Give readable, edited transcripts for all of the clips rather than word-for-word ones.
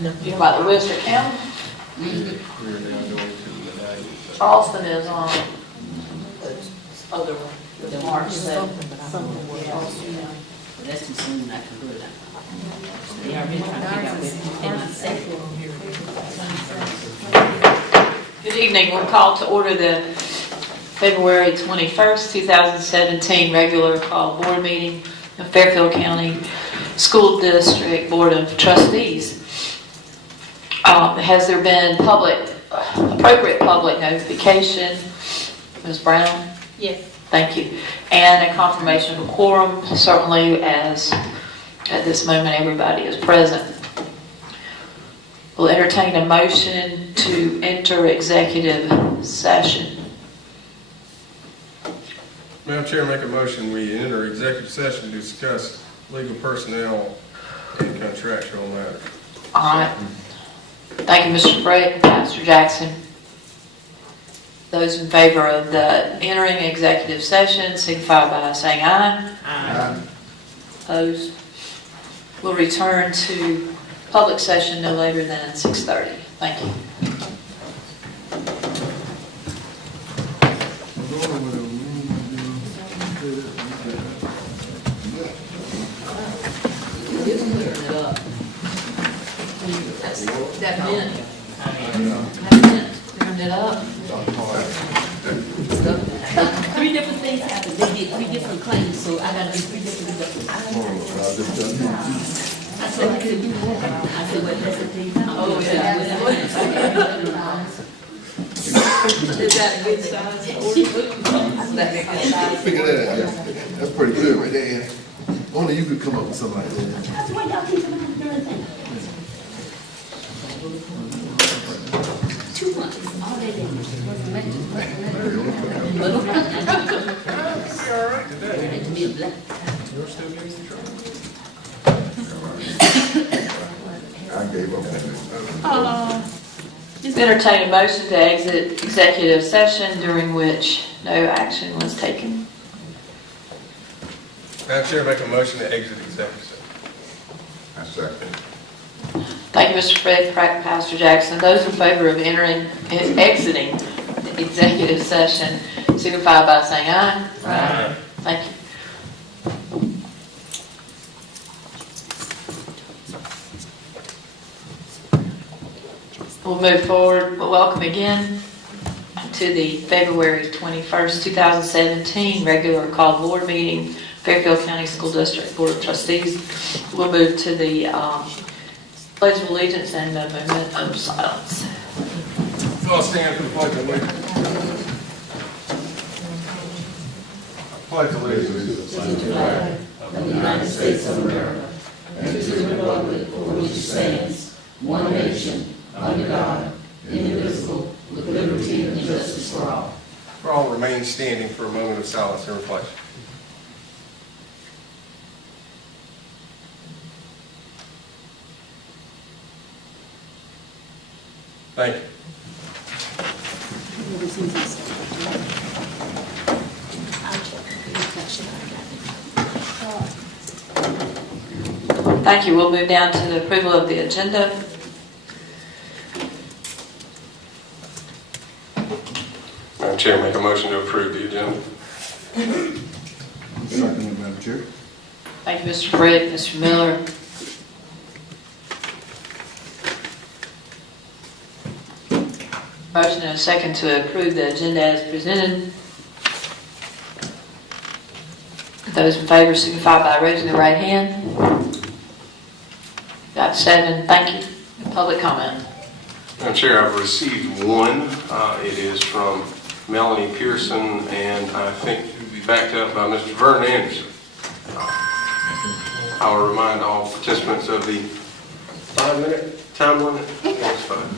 You by the Worcester County? We're now going to the value. Charleston is on the other one, the March 7th. That's too soon, I can do it. They already trying to figure out where my second. Good evening. We'll call to order the February 21st, 2017 regular call board meeting of Fairfield County School District Board of Trustees. Has there been appropriate public notification? Ms. Brown? Yes. Thank you. And a confirmation of a quorum, certainly as at this moment everybody is present. We'll entertain a motion to enter executive session. Madam Chair, make a motion we enter executive session to discuss legal personnel and contractual matters. All right. Thank you, Mr. Fred. Pastor Jackson. Those in favor of the entering executive session signify by saying aye. Aye. Opposed? We'll return to public session no later than 6:30. Thank you. That minute. Turned it up. Three different things happen. They get three different claims, so I gotta do three different deductions. I said I could do more. I said, well, that's the thing. Oh, yeah. Is that a good size order? Figure that out. That's pretty good right there. Only you could come up with something like that. That's why y'all keep coming up with everything. 2 months, all they did was make it. To be a black. I gave up. Entertain a motion to exit executive session during which no action was taken. Madam Chair, make a motion to exit executive session. I second. Thank you, Mr. Fred, Pastor Jackson. Those in favor of exiting the executive session signify by saying aye. Aye. Thank you. We'll move forward. We'll welcome again to the February 21st, 2017 regular call board meeting, Fairfield County School District Board of Trustees. We'll move to the Pledge of Allegiance and the moment of silence. I'll stand for the pledge of allegiance. Pledge allegiance To the flag of the United States of America and to the republic for which it stands, one nation, under God, indivisible, with liberty and justice for all. For all remain standing for a moment of silence and reflection. Thank you. Thank you. We'll move down to the approval of the agenda. Madam Chair, make a motion to approve the agenda. Second, Madam Chair. Thank you, Mr. Fred, Mr. Miller. Motion and a second to approve the agenda as presented. Those in favor signify by raising the right hand. Got 7. Thank you. Public comment. Madam Chair, I've received one. It is from Melanie Pearson, and I think it will be backed up by Mr. Vernon Anderson. I will remind all participants of the 5-minute time limit. That's fine.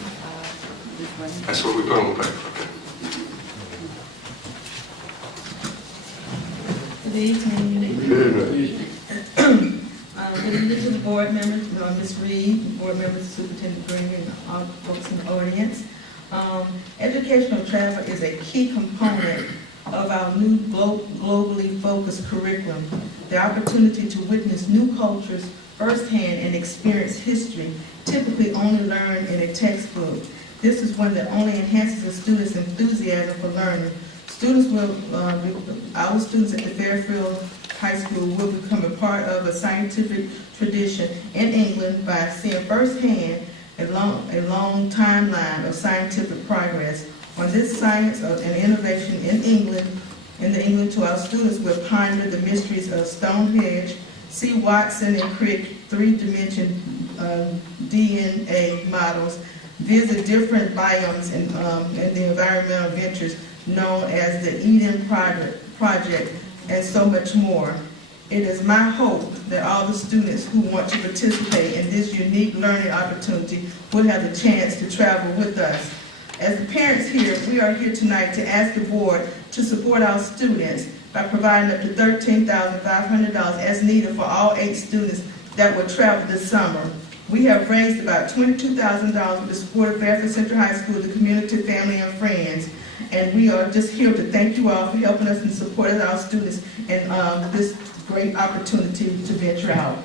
That's what we put on the paper. Okay. Good evening. Good. Good evening to the board members, Ms. Reed, board members, Superintendent Green, and all folks in the audience. Educational travel is a key component of our new globally focused curriculum. The opportunity to witness new cultures, firsthand and experience history typically only learned in a textbook. This is one that only enhances a student's enthusiasm for learning. Our students at the Fairfield High School will become a part of a scientific tradition in England by seeing firsthand a long timeline of scientific progress. On this science and innovation in England to our students will ponder the mysteries of Stonehenge, see Watson and Crick three-dimension DNA models, visit different biomes in the environmental ventures known as the Eden Project, and so much more. It is my hope that all the students who want to participate in this unique learning opportunity will have the chance to travel with us. As the parents here, we are here tonight to ask the board to support our students by providing up to $13,500 as needed for all 8 students that will travel this summer. We have raised about $22,000 with the support of Fairfield Central High School, the community, family, and friends. And we are just here to thank you all for helping us and supporting our students in this great opportunity to venture out.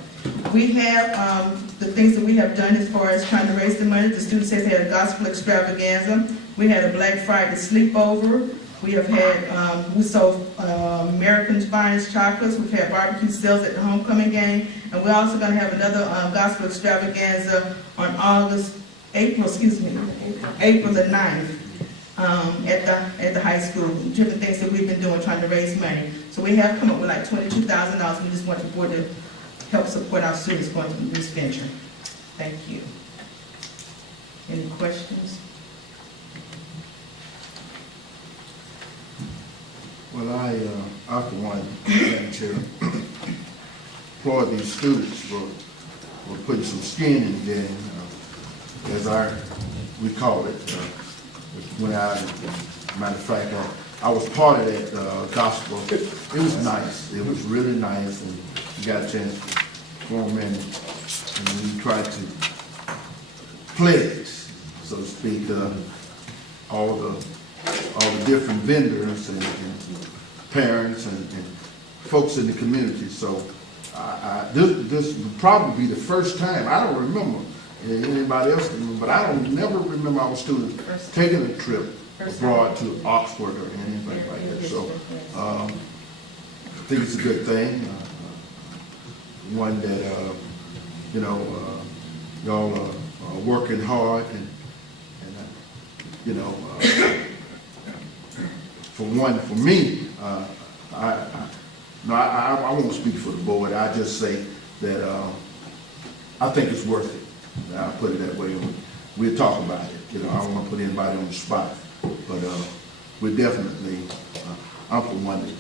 We have the things that we have done as far as trying to raise the money. The students have had a gospel extravaganza. We had a Black Friday sleepover. We have had, we sold American's Finest chocolates. We've had barbecue sales at the homecoming game. And we're also going to have another gospel extravaganza on April the 9th. At the high school, different things that we've been doing trying to raise money. So we have come up with like $22,000. We just want the board to help support our students going through this venture. Thank you. Any questions? Well, I for one, Madam Chair, applaud these students for putting some skin in the game, as we call it. When matter of fact, I was part of that gospel. It was nice. It was really nice, and you got a chance to form in, and we tried to pledge, so to speak, all the different vendors and parents and folks in the community. So this would probably be the first time. I don't remember. Anybody else can remember, but I don't never remember our students taking a trip abroad to Oxford or anything like that. So I think it's a good thing. One that y'all are working hard and for me, I won't speak for the board. I just say that I think it's worth it. I'll put it that way. We'll talk about it. I don't want to put anybody on the spot, but we're definitely, I'm for one that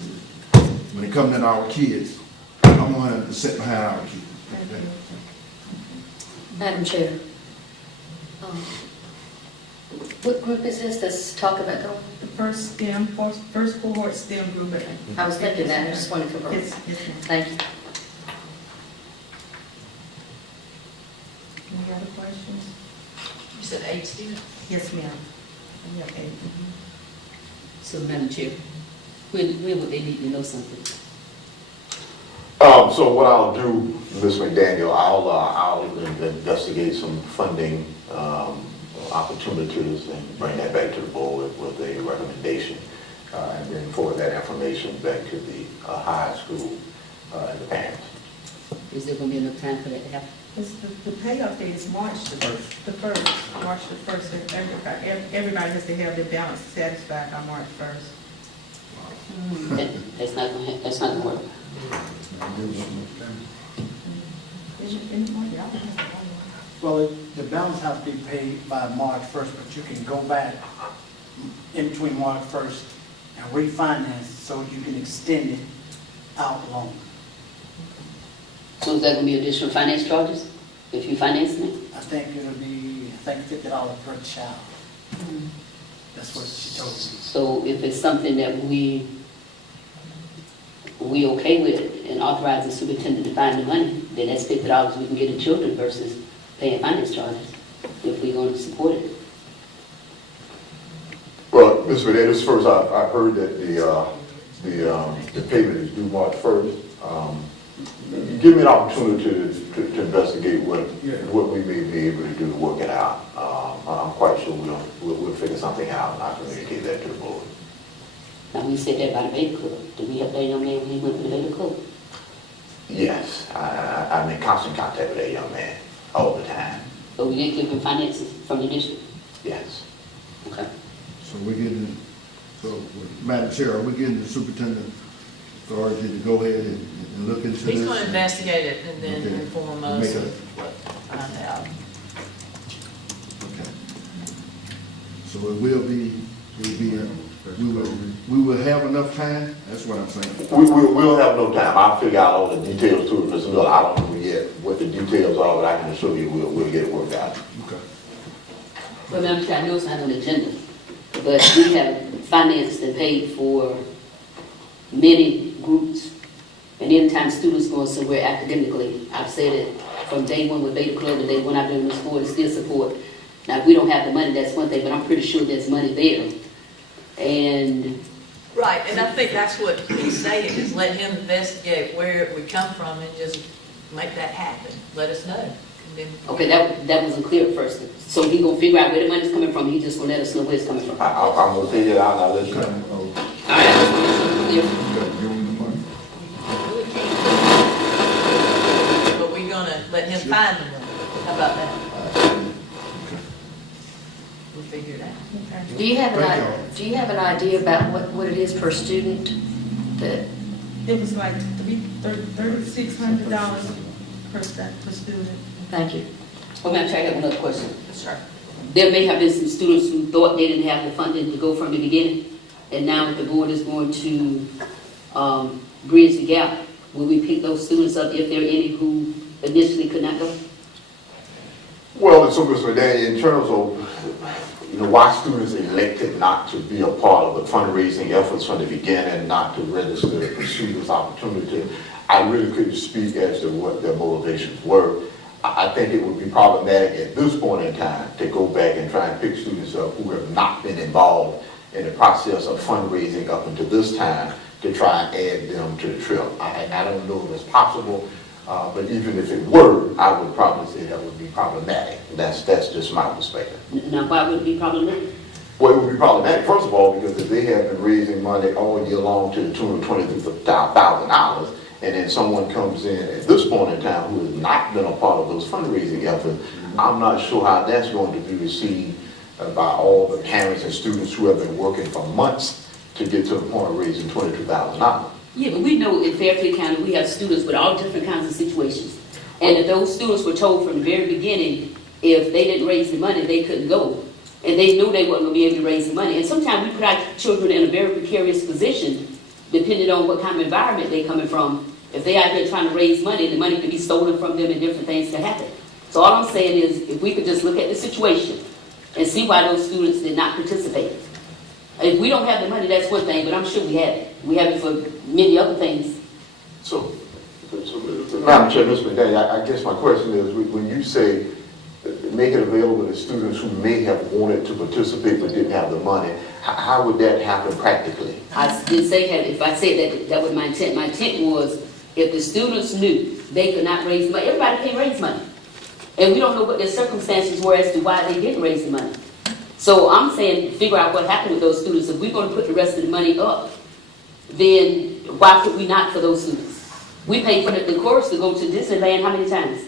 when it comes to our kids, I'm 100% behind our kids. Madam Chair, what group is this that's talking about going? The first cohort STEM group. I was thinking that, I just wanted to confirm. Yes, ma'am. Thank you. Any other questions? You said 8 students? Yes, ma'am. We have 8. So, Madam Chair, when would they need to know something? So what I'll do, Ms. McDaniel, I'll investigate some funding opportunities and bring that back to the board with a recommendation, and then forward that information back to the high school and the parents. Is there going to be enough time for that to happen? The payoff date is March the 1st. March the 1st. Everybody has to have their balance satisfied by March 1st. That's not going to work. Well, the balance has to be paid by March 1st, but you can go back in between March 1st and refinance so you can extend it out longer. So is that going to be additional finance charges if you financing it? I think it'll be, $50 per child. That's what she told me. So if it's something that we okay with and authorize the superintendent to find the money, then that's $50 we can get the children versus paying finance charges if we're going to support it. Well, Ms. McDaniel, first I heard that the payment is due March 1st. Give me an opportunity to investigate what we may be able to do to work it out. I'm quite sure we'll figure something out, and I'll communicate that to the board. Now, we said that about the baby club. Did we help that young man when he went to the baby club? Yes, I'm in constant contact with that young man all the time. But we didn't give him finances from the district? Yes. Okay. So Madam Chair, are we getting the superintendent authority to go ahead and look into this? He's going to investigate it and then Okay. inform us Make a- of what find out. Okay. So it will be, we will have enough time? That's what I'm saying. We'll have no time. I'll figure out all the details to it, Mr. Miller. I don't know yet what the details are, but I can assure you we'll get it worked out. Okay. Well, Madam Chair, I know it's not on the agenda, but we have financed and paid for many groups. And anytime students going somewhere academically, I've said it from day one with Beta Club and day one I've been in the school to still support. Now, if we don't have the money, that's one thing, but I'm pretty sure there's money there. And Right, and I think that's what he's saying, is let him investigate where it would come from and just make that happen. Let us know. And then- okay, that wasn't clear at first. So he gonna figure out where the money's coming from. He just gonna let us know where it's coming from. I'm gonna figure it out, and I'll let you know. All right, I just wanted to be clear. Okay, give them the money. But we're gonna let him find the money. How about that? We'll figure it out. Do you have Thank an, do you have an idea about what it is per student that, It was like $3,600 per student. thank you. Well, Madam Chair, I have another question. Sure. There may have been some students who thought they didn't have the funding to go from the beginning, and now the board is going to bridge the gap. Will we pick those students up if there are any who initially could not go? Well, so Mr. McDaniel, in terms of, why students elected not to be a part of the fundraising efforts from the beginning, not to register to pursue this opportunity, I really couldn't speak as to what their motivations were. I think it would be problematic at this point in time to go back and try and pick students up who have not been involved in the process of fundraising up until this time to try and add them to the trip. I don't know if it's possible, but even if it were, I would probably say that would be problematic. That's just my perspective. Now, why would it be problematic? Well, it would be problematic, first of all, because if they have been raising money all year long to the tune of $23,000, and then someone comes in at this point in time who has not been a part of those fundraising efforts, I'm not sure how that's going to be received by all the parents and students who have been working for months to get to the point of raising $22,000. Yeah, but we know in Fairfield County, we have students with all different kinds of situations. And if those students were told from the very beginning, if they didn't raise the money, they couldn't go. And they knew they weren't going to be able to raise the money. And sometimes we put our children in a very precarious position, depending on what kind of environment they're coming from. If they're out there trying to raise money, the money could be stolen from them and different things could happen. So all I'm saying is, if we could just look at the situation and see why those students did not participate. If we don't have the money, that's one thing, but I'm sure we have it. We have it for many other things. So Madam Chair, Mr. McDaniel, I guess my question is, when you say make it available to students who may have wanted to participate but didn't have the money, how would that happen practically? I didn't say if I said that was my intent. My intent was if the students knew they could not raise money, everybody can't raise money. And we don't know what their circumstances were as to why they didn't raise the money. So I'm saying figure out what happened with those students. If we're going to put the rest of the money up, then why could we not for those students? We paid for the chorus to go to Disneyland how many times?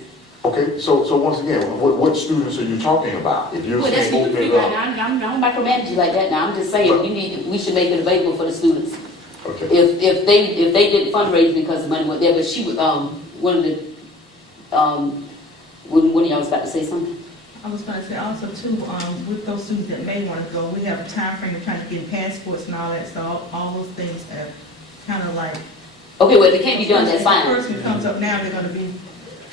Okay, so once again, what students are you talking about? If you're Well, that's saying what open we it figure up. out. I don't micromanage you like that now. I'm just saying we should make it available for the students. Okay. If they didn't fundraise because the money wasn't there, but she would one of the one of y'all was about to say something. I was going to say also too, with those students that may want to go, we have a time frame of trying to get passports and all that, so all those things have kind of like. Okay, well, if it can't be done, that's If fine. the person comes up now, they're going to be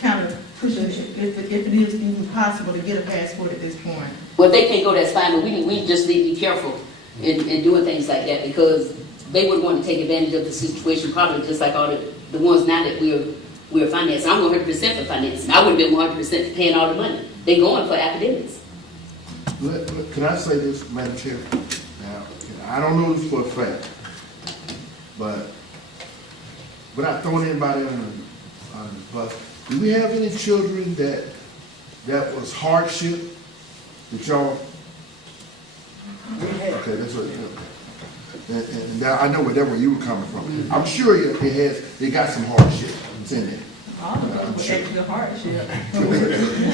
kind of pushing, if it is even possible to get a passport at this point. Well, if they can't go, that's fine, but we just need to be careful in doing things like that because they would want to take advantage of the situation, probably just like all the ones now that we're financing. I'm 100% for financing. I would have been 100% paying all the money. They're going for academics. Can I say this, Madam Chair? Now, I don't know this for a fact, but without throwing anybody under on the bus. Do we have any children that was hardship that y'all? Okay, that's what. And now I know where you were coming from. I'm sure they got some hardship. It's in there. All of them were extra hardship. We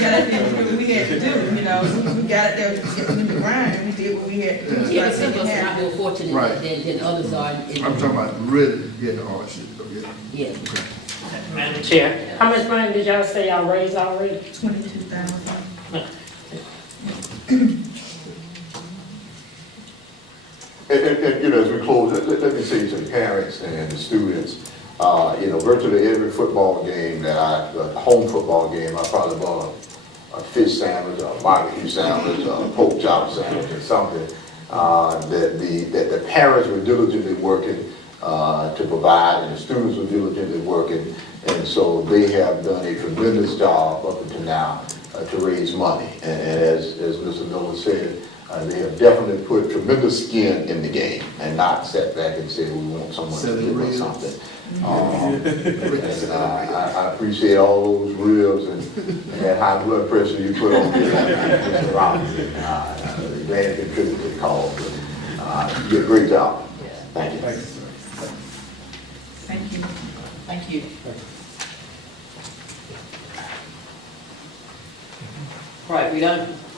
got out there and did what we had to do, you know. We got out there in the grind and we did what we had to do. Yeah, but some of us are not more fortunate Right. than others are. I'm talking about really getting hardship. Yeah. Yeah. Madam Chair, how much money did y'all say y'all raised already? 22,000. And, you know, as we close, let me say to the parents and the students, you know, virtually every football game home football game, I probably bought a fish sandwich, a barbecue sandwich, a pork chop sandwich, or something that the parents were diligently working to provide, and the students were diligently working, and so they have done a tremendous job up until now to raise money. And as Mr. Miller said, they have definitely put tremendous skin in the game and not sat back and said, we want someone to give us something. And I appreciate all those ribs and that high blood pressure you put on me, Mr. Robinson. Glad to contribute to the cause. You did a great job. Thank you. Thank you. Thank you. Right,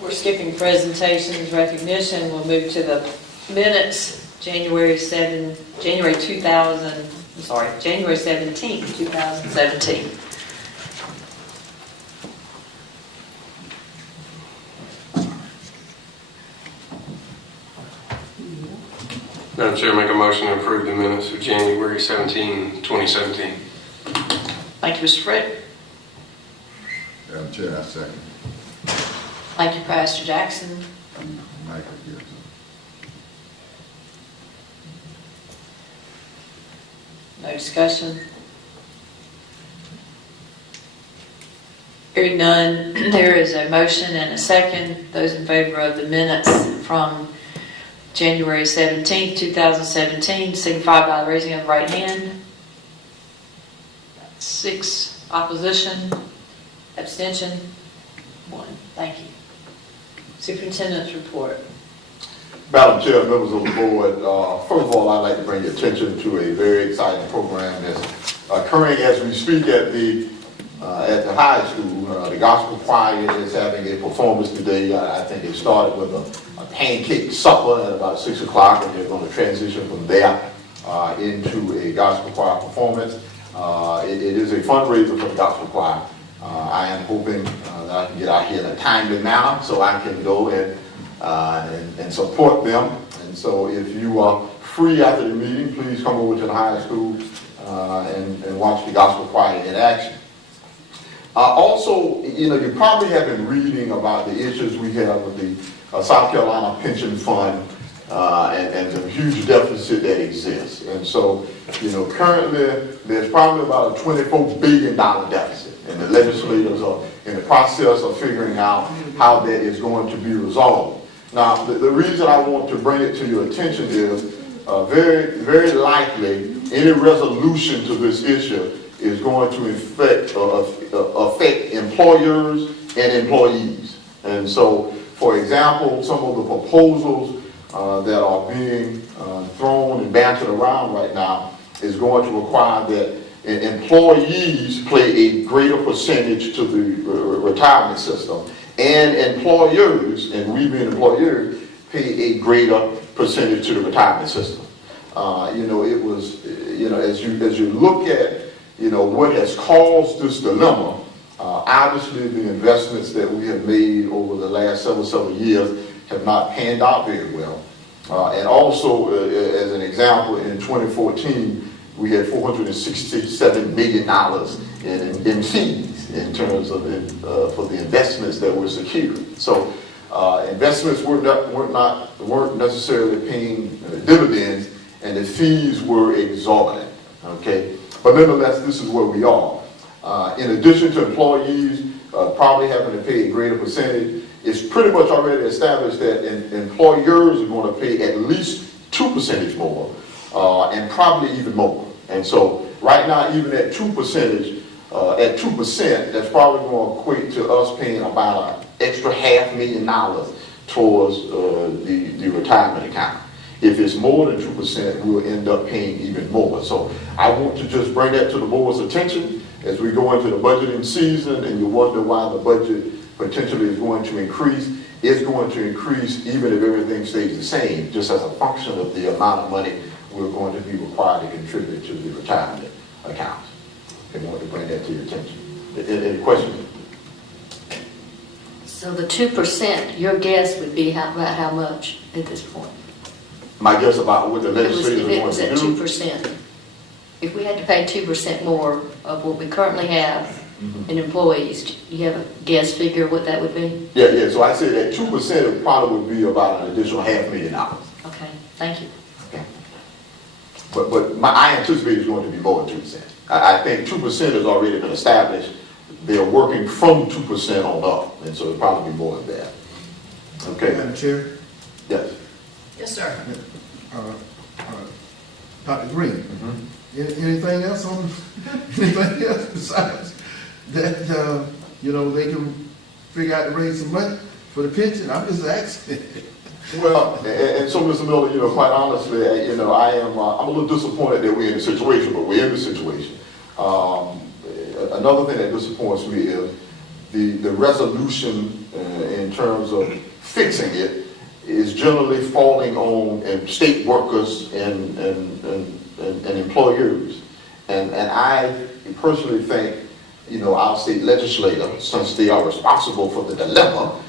we're skipping presentations, recognition. We'll move to the minutes, January 17th, 2017. Madam Chair, make a motion to approve the minutes of January 17, 2017. Thank you, Mr. Fred. Madam Chair, I second. Thank you, Pastor Jackson. Michael Gibson. No discussion. Hearing none, there is a motion and a second. Those in favor of the minutes from January 17th, 2017, signify by raising of the right hand. 6, opposition, abstention, 1. Thank you. Superintendent's report. Madam Chair, members of the board, first of all, I'd like to bring your attention to a very exciting program that's occurring as we speak at the high school. The gospel choir is having a performance today. I think it started with a pancake supper at about 6 o'clock, and they're going to transition from there into a gospel choir performance. It is a fundraiser for the gospel choir. I am hoping that I can get out here in a timely manner so I can go and support them. And so if you are free after the meeting, please come over to the high school and watch the gospel choir in action. Also, you know, you probably have been reading about the issues we have with the South Carolina pension fund and the huge deficit that exists. And so, you know, currently there's probably about a $24 billion deficit. And the legislators are in the process of figuring out how that is going to be resolved. Now, the reason I want to bring it to your attention is very, very likely any resolution to this issue is going to affect employers and employees. And so, for example, some of the proposals that are being thrown and bantered around right now is going to require that employees play a greater percentage to the retirement system, and employers, and we being employers, pay a greater percentage to the retirement system. You know, it was, you know, as you look at, you know, what has caused this dilemma, obviously the investments that we have made over the last several years have not panned out very well. And also, as an example, in 2014, we had $467 million in fees in terms of for the investments that were secured. So investments weren't necessarily paying dividends, and the fees were exorbitant. Okay, but nonetheless, this is where we are. In addition to employees probably having to pay a greater percentage, it's pretty much already established that employers are going to pay at least 2% more, and probably even more. And so right now, even at 2%, at 2%, that's probably going to equate to us paying about an extra $500,000 towards the retirement account. If it's more than 2%, we'll end up paying even more. So I want to just bring that to the board's attention as we go into the budgeting season, and you wonder why the budget potentially is going to increase. It's going to increase even if everything stays the same, just as a function of the amount of money we're going to be required to contribute to the retirement account. I want to bring that to your attention. Any questions? So the 2%, your guess would be about how much at this point? My guess about what the If legislature it wants was to at do. 2%, if we had to pay 2% more of what we currently have in employees, do you have a guess figure what that would be? Yeah, so I said that 2% it probably would be about an additional $500,000. Okay, thank you. Okay. But I anticipate it's going to be more than 2%. I think 2% has already been established. They're working from 2% on up, and so it'll probably be more than that. Okay. Madam Chair, Yes. Yes, sir. Dr. Green, anything else on, anything else besides that, they can figure out to raise some money for the pension? I'm just asking. Well, and so, Mr. Miller, quite honestly, I'm a little disappointed that we're in this situation, but we're in this situation. Another thing that disappoints me is the resolution in terms of fixing it is generally falling on state workers and employers. And I personally think, our state legislator, since they are responsible for the dilemma,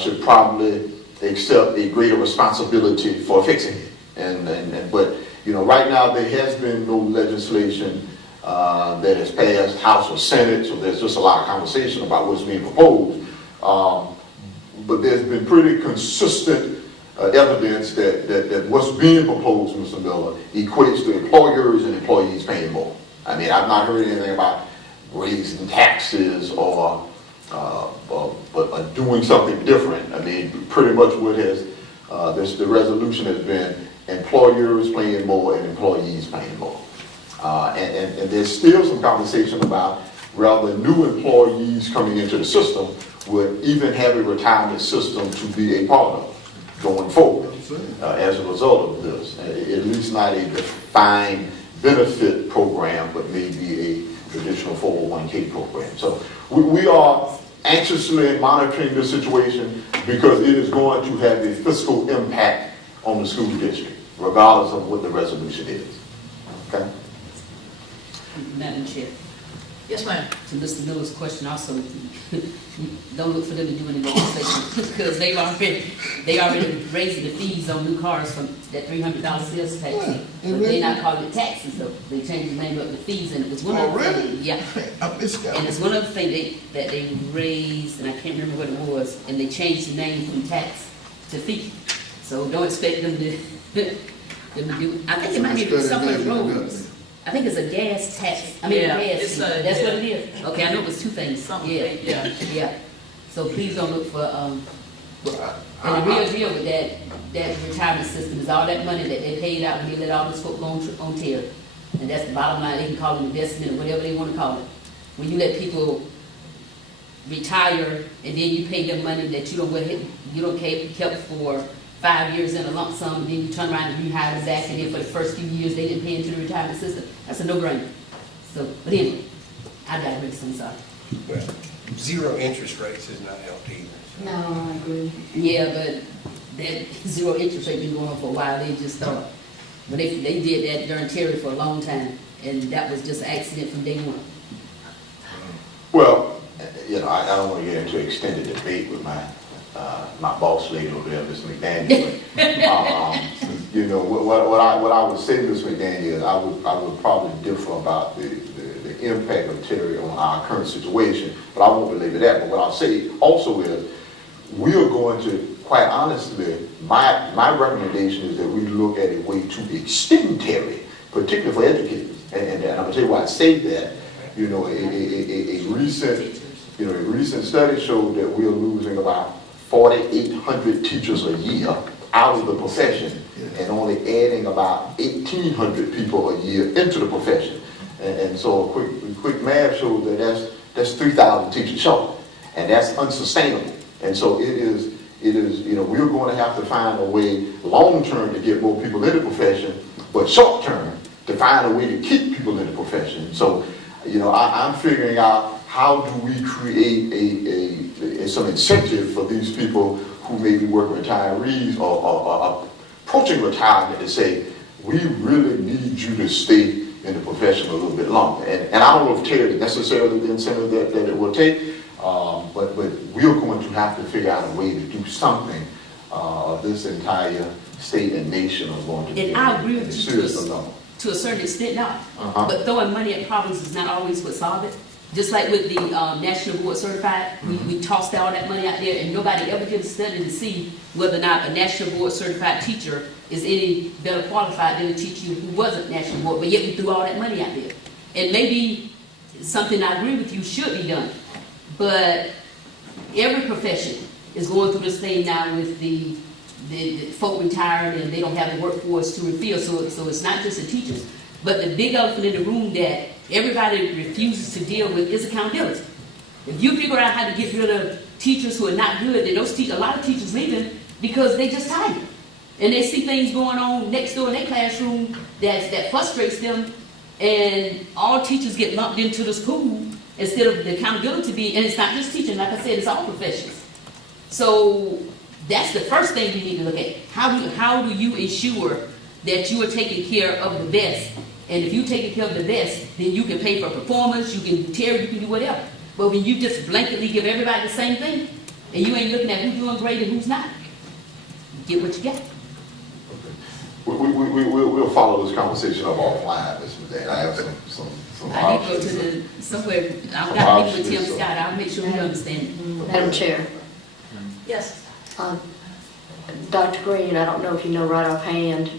should probably accept a greater responsibility for fixing it. But right now there has been no legislation that has passed House or Senate, so there's just a lot of conversation about what's being proposed. But there's been pretty consistent evidence that what's being proposed, Mr. Miller, equates to employers and employees paying more. I mean, I've not heard anything about raising taxes or doing something different. I mean, pretty much what has the resolution has been employers paying more and employees paying more. And there's still some conversation about rather new employees coming into the system would even have a retirement system to be a part of going forward as a result of this. At least not a defined benefit program, but maybe a traditional 401k program. So we are anxiously monitoring this situation because it is going to have a fiscal impact on the school district, regardless of what the resolution is. Okay? Madam Chair, Yes, ma'am. to Mr. Miller's question also, don't look for them to do any legislation because they already raising the fees on new cars from that $300 sales tax. But they're not calling it taxes though. They changed the name of the fees, and it was one of the things. Yeah. And it's one other thing that they raised, and I can't remember what it was, and they changed the name from tax to fee. So don't expect them to do. I think it might be something with roads. I think it's a gas tax. I mean, Yeah, a gas it's fee. a- That's yeah. what it is. Okay, I know it was two things. Something, Yeah. yeah. So please don't look for, and the real deal with that retirement system is all that money that they paid out and they let all this folk go on tier. And that's the bottom line. They can call it investment or whatever they want to call it. When you let people retire and then you pay them money that you don't kept for 5 years in a lump sum, and then you turn around and rehire them back, and then for the first few years they didn't pay into the retirement system. That's a no-brainer. So, but anyway, I digress, I'm sorry. Well, zero interest rates is not healthy either. No, I agree. Yeah, but that zero interest rate been going on for a while, they just started. But they did that during Terry for a long time, and that was just an accident from day one. Well, I don't want to get into an extended debate with my boss lady over there, Ms. McDaniel. What I would say, Ms. McDaniel, I would probably differ about the impact of Terry on our current situation, but I won't belabor that. But what I'll say also is, we are going to, quite honestly, my recommendation is that we look at a way to extend Terry, particularly for educators. And I'm going to tell you why I say that. A recent study showed that we are losing about 4,800 teachers a year out of the profession and only adding about 1,800 people a year into the profession. And so a quick math shows that that's 3,000 teachers short, and that's unsustainable. And so it is, we're going to have to find a way long-term to get more people in the profession, but short-term to find a way to keep people in the profession. So, I'm figuring out how do we create some incentive for these people who may be working retirees or approaching retirement to say, we really need you to stay in the profession a little bit longer. And I don't know if TARE is necessarily the incentive that it will take, but we're going to have to figure out a way to do something. This entire state and nation are going to be. And I agree with you to a certain extent now. But throwing money at problems is not always what solves it. Just like with the National Board Certified, we tossed all that money out there and nobody ever did a study to see whether or not a National Board Certified teacher is any better qualified than a teacher who wasn't National Board, but yet we threw all that money out there. And maybe something I agree with you should be done. But every profession is going through this thing now with the folk retired and they don't have the workforce to refill. So it's not just the teachers. But the big elephant in the room that everybody refuses to deal with is accountability. If you figure out how to get rid of teachers who are not good, then a lot of teachers leaving because they just tired. And they see things going on next door in their classroom that frustrates them. And all teachers get lumped into this pool instead of the accountability and it's not just teaching, like I said, it's all professions. So that's the first thing we need to look at. How do you ensure that you are taking care of the best? And if you're taking care of the best, then you can pay for performance, you can you can do whatever. But when you just blanketly give everybody the same thing, and you ain't looking at who's doing great and who's not, get what you get. We'll follow this conversation up offline, Ms. McDaniel. I have some I need to go to somewhere, I've got to meet with Tim Scott, I'll make sure we understand it. Madam Chair. Yes. Dr. Green, I don't know if you know right offhand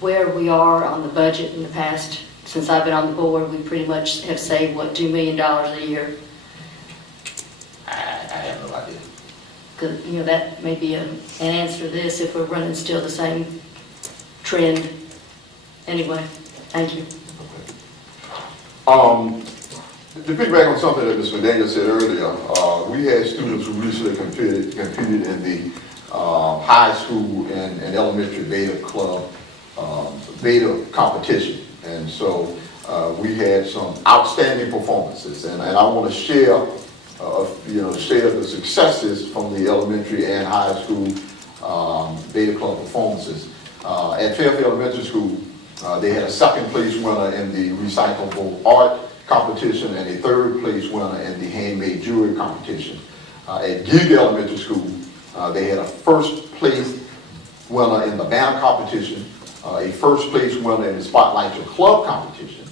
where we are on the budget in the past. Since I've been on the board, we pretty much have saved, what, $2 million a year? I have no idea. Because, that may be an answer to this if we're running still the same trend. Anyway, thank you. To piggyback on something that Ms. McDaniel said earlier, we had students who recently competed in the high school and elementary beta club beta competition, and so we had some outstanding performances, and I want to share the successes from the elementary and high school beta club performances. At Fairfield Elementary School, they had a second place winner in the recyclable art competition and a third place winner in the handmade jewelry competition. At Gig Elementary School, they had a first place winner in the banner competition, a first place winner in the Spotlight Your Club competition,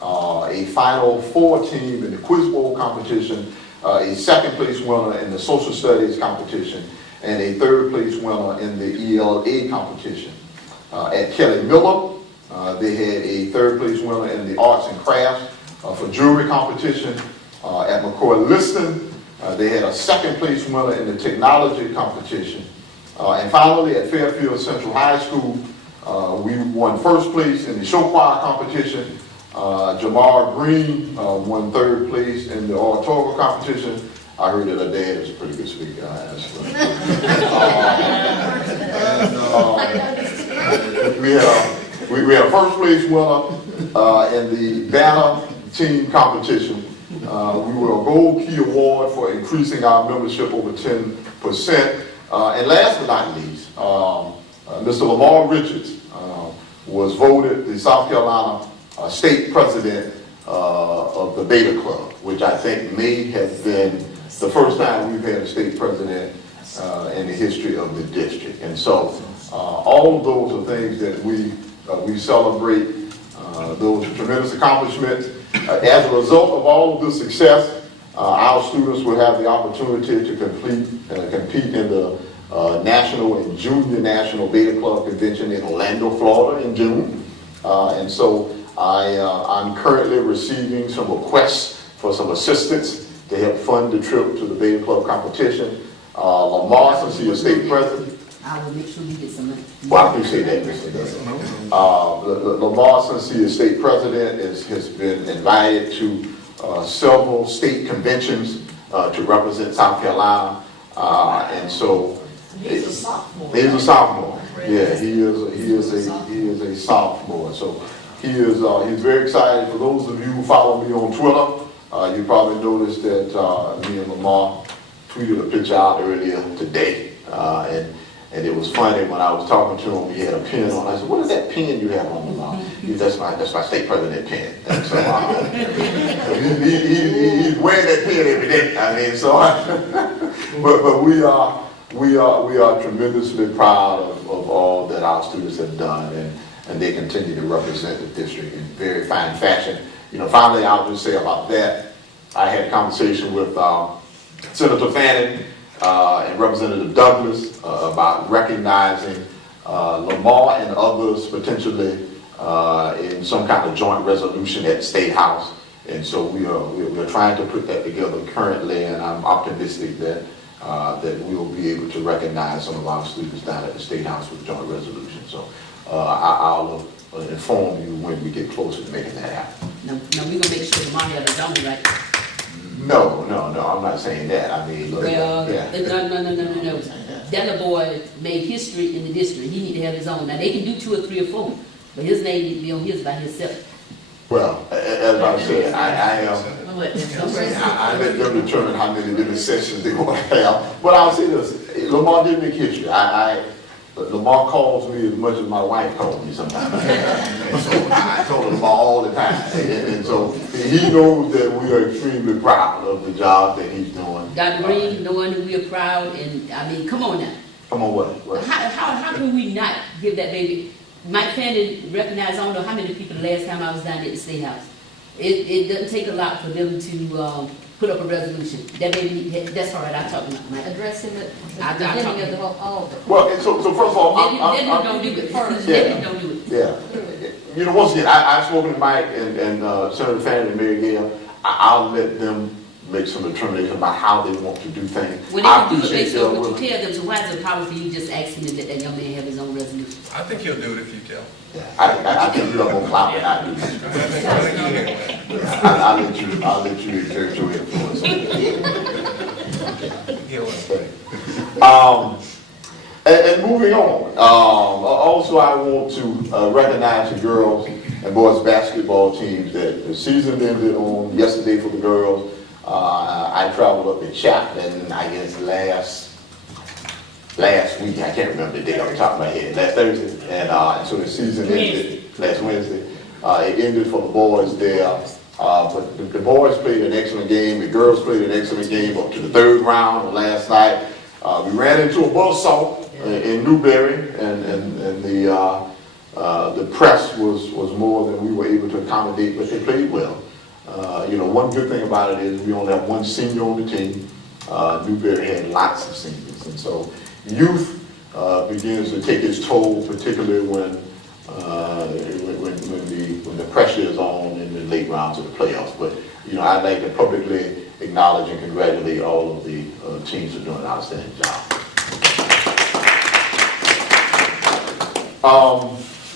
a Final Four team in the Quiz Bowl competition, a second place winner in the Social Studies competition, and a third place winner in the ELA competition. At Kelly Miller, they had a third place winner in the Arts and Crafts for jewelry competition. At McCoy Liston, they had a second place winner in the technology competition. And finally, at Fairfield Central High School, we won first place in the show choir competition. Jamar Green won third place in the oratorio competition. I heard that her dad is a pretty good speaker. We had a first place winner in the banner team competition. We were a Gold Key Award for increasing our membership over 10%. And last but not least, Mr. Lamar Richards was voted the South Carolina state president of the Beta Club, which I think may have been the first time we've had a state president in the history of the district. And so all of those are things that we celebrate, those tremendous accomplishments. As a result of all of this success, our students will have the opportunity to compete in the National and Junior National Beta Club Convention in Orlando, Florida in June. And so I'm currently receiving some requests for some assistance to help fund the trip to the Beta Club competition. Lamar, since he is state president, I will make sure we get some money. Well, I appreciate that, Mr. Dixon. Lamar, since he is state president, has been invited to several state conventions to represent South Carolina, and so He's a sophomore. he's a sophomore. Yeah, he is a sophomore. So he's very excited. For those of you who follow me on Twitter, you probably noticed that me and Lamar tweeted a picture out earlier today, and it was funny when I was talking to him. He had a pen on. I said, "What is that pen you have on, Lamar?" That's my state president pen. And so he's wearing that pen every day. I mean, so but we are tremendously proud of all that our students have done, and they continue to represent the district in very fine fashion. Finally, I'll just say about that, I had a conversation with Senator Fannin and Representative Douglas about recognizing Lamar and others potentially in some kind of joint resolution at the State House. And so we're trying to put that together currently, and I'm optimistic that we will be able to recognize some of our students down at the State House with joint resolution. So I'll inform you when we get closer to making that happen. No, we're gonna make sure the money is on right. No, I'm not saying that. I mean, look, Well, yeah. no. That little boy made history in the district. He need to have his own. Now, they can do 2 or 3 or 4, but his name need to be on his by himself. Well, as I said, I let them determine how many different sessions they want to have. But I'll say this, Lamar did make history. Lamar calls me as much as my wife calls me sometimes. And so I told Lamar all the time. And so he knows that we are extremely proud of the job that he's doing. Dr. Green, knowing that we are proud, and I mean, come on now. Come on, what? How can we not give that baby? Mike Fannin recognized, I don't know how many people the last time I was down at the State House. It doesn't take a lot for them to put up a resolution. That baby, that's all right, I'll talk about Mike. Addressing the beginning of the whole, Well, and so first of all, Let him don't do it. Let him don't do it. Yeah. Once again, I've spoken to Mike and Senator Fannin and Mary Gale. I'll let them make some determination about how they want to do things. When they can do it based on what you tell them, so why is it power for you just asking them that young man have his own resolution? I think he'll do it if you tell him. I think you're going to clap and I do. I'll let you exert your influence. And moving on, also I want to recognize the girls and boys basketball teams that the season ended on yesterday for the girls. I traveled up to Chapman, I guess last week. I can't remember the date off the top of my head. Last Thursday, and so the season ended last Wednesday. It ended for the boys there, but the boys played an excellent game. The girls played an excellent game up to the 3rd round last night. We ran into a buzzsaw in Newberry, and the press was more than we were able to accommodate, but they played well. One good thing about it is we only have one senior on the team. Newberry had lots of seniors, and so youth begins to take its toll, particularly when the pressure is on in the late rounds of the playoffs. But I'd like to publicly acknowledge and congratulate all of the teams for doing an outstanding job.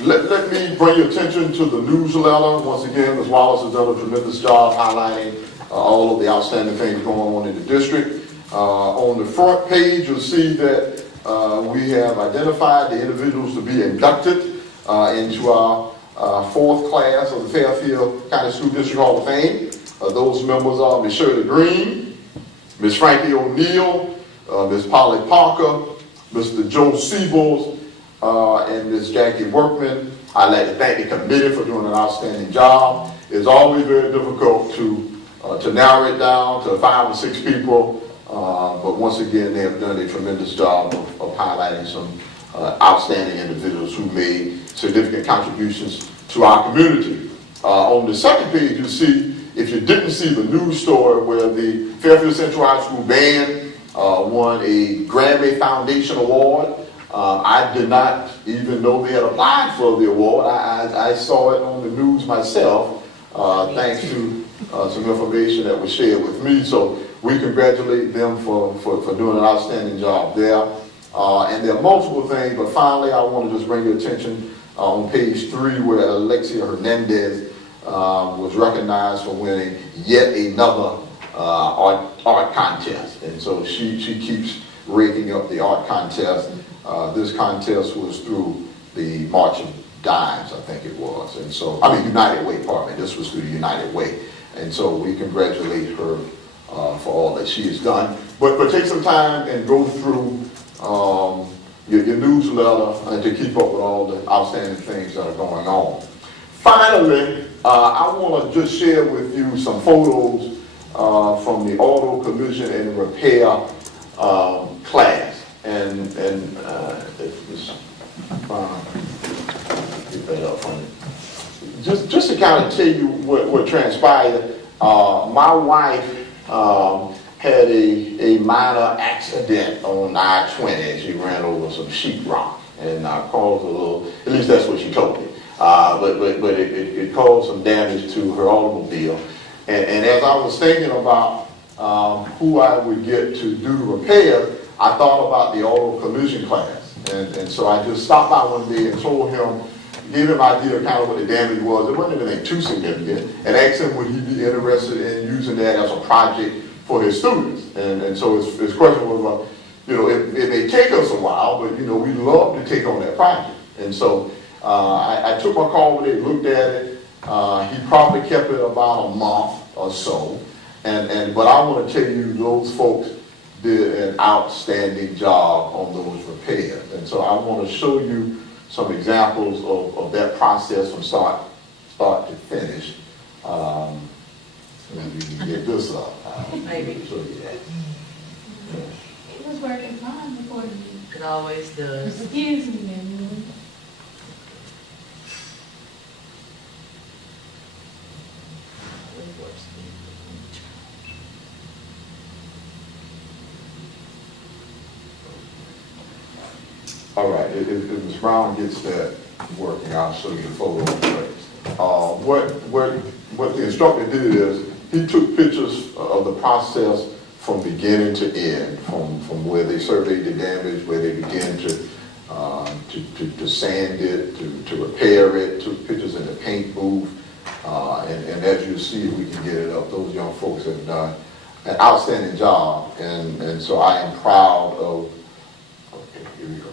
Let me bring your attention to the newsletter. Once again, Ms. Wallace has done a tremendous job highlighting all of the outstanding things going on in the district. On the front page, you'll see that we have identified the individuals to be inducted into our 4th class of the Fairfield County School District Hall of Fame. Those members are Ms. Shirley Green, Ms. Frankie O'Neill, Ms. Polly Parker, Mr. Joe Siebels, and Ms. Jackie Workman. I'd like to thank the committee for doing an outstanding job. It's always very difficult to narrow it down to 5 or 6 people, but once again, they have done a tremendous job of highlighting some outstanding individuals who made significant contributions to our community. On the second page, you see, if you didn't see the news story where the Fairfield Central High School band won a Grammy Foundation Award. I did not even know they had applied for the award. I saw it on the news myself, thanks to some information that was shared with me. So we congratulate them for doing an outstanding job there. And there are multiple things, but finally I want to just bring your attention on page 3 where Alexia Hernandez was recognized for winning yet another art contest. And so she keeps raking up the art contest. This contest was through the March of Dimes, I think it was. And so, I mean, United Way, pardon me. This was through the United Way. And so we congratulate her for all that she has done. But take some time and go through your newsletter and to keep up with all the outstanding things that are going on. Finally, I want to just share with you some photos from the auto collision and repair class. And get that up from it. Just to kind of tell you what transpired, my wife had a minor accident on I-20. She ran over some sheetrock and caused a little, at least that's what she told me. But it caused some damage to her automobile. And as I was thinking about who I would get to do the repair, I thought about the auto collision class. And so I just stopped by one day and told him, gave him an idea of kind of what the damage was. It wasn't anything too significant. And asked him would he be interested in using that as a project for his students. And so his question was, well, it may take us a while, but we love to take on that project. And so I took my call with it, looked at it. He probably kept it about a month or so. But I want to tell you, those folks did an outstanding job on those repairs. And so I want to show you some examples of that process from start to finish. Maybe we can get this up. Maybe. Show you that. It was working fine before the meeting. It always does. Excuse me, ma'am. All right, if Ms. Brown gets that working, I'll show you the photo. What the instructor did is he took pictures of the process from beginning to end, from where they surveyed the damage, where they began to sand it, to repair it, took pictures in the paint booth, and as you see, we can get it up. Those young folks have done an outstanding job, and so I am proud of. Okay, here we go.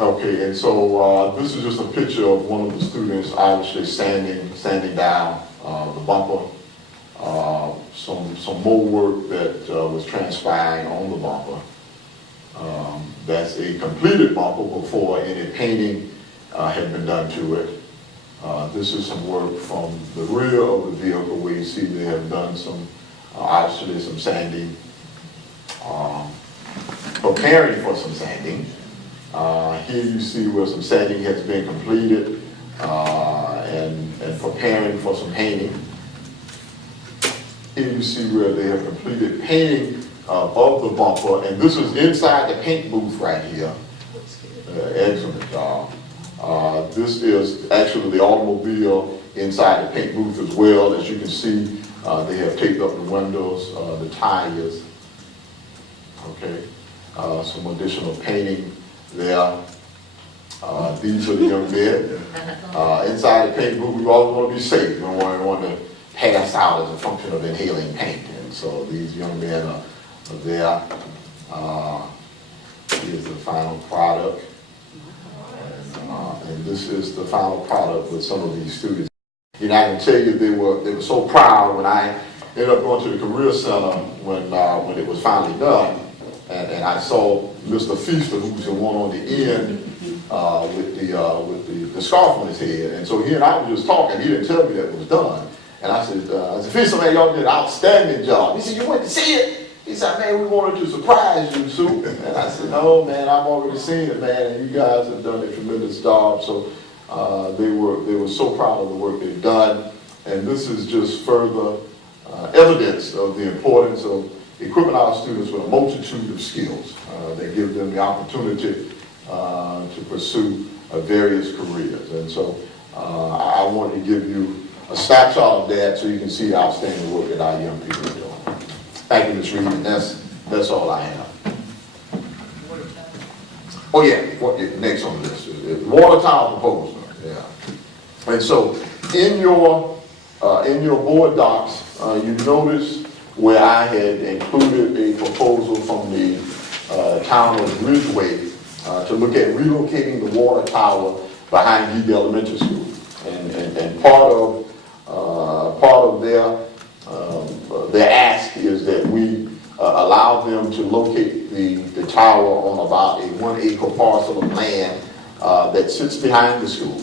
Okay, and so this is just a picture of one of the students obviously sanding down the bumper. Some more work that was transpiring on the bumper. That's a completed bumper before any painting had been done to it. This is some work from the rear of the vehicle where you see they have done some, obviously some sanding, preparing for some sanding. Here you see where some sanding has been completed and preparing for some painting. Here you see where they have completed painting of the bumper, and this is inside the paint booth right here. Excellent job. This is actually the automobile inside the paint booth as well. As you can see, they have taped up the windows, the tires. Okay, some additional painting there. These are the young men. Inside the paint booth, we always want to be safe. We don't want to pass out as a function of inhaling paint. And so these young men are there. Here's the final product. And this is the final product with some of these students. I can tell you they were so proud when I ended up going to the Career Center when it was finally done. And I saw Mr. Feaster, who's the one on the end with the scarf on his head. And so he and I were just talking. He didn't tell me that it was done. And I said, Feaster, man, y'all did an outstanding job. He said, you went to see it? He said, man, we wanted to surprise you, Sue. And I said, no, man, I've already seen it, man, and you guys have done a tremendous job. So they were so proud of the work they've done. And this is just further evidence of the importance of equipping our students with a multitude of skills that give them the opportunity to pursue various careers. And so I wanted to give you a snapshot of that so you can see the outstanding work that our young people are doing. Thank you, Ms. Reed. And that's That's all I have. Oh, yeah, next on the list, water tower proposal, yeah. And so, in your board docs, you notice where I had included a proposal from the town of Ridgeway to look at relocating the water tower behind Geek Elementary School. And part of their ask is that we allow them to locate the tower on about a 1 acre parcel of land that sits behind the school.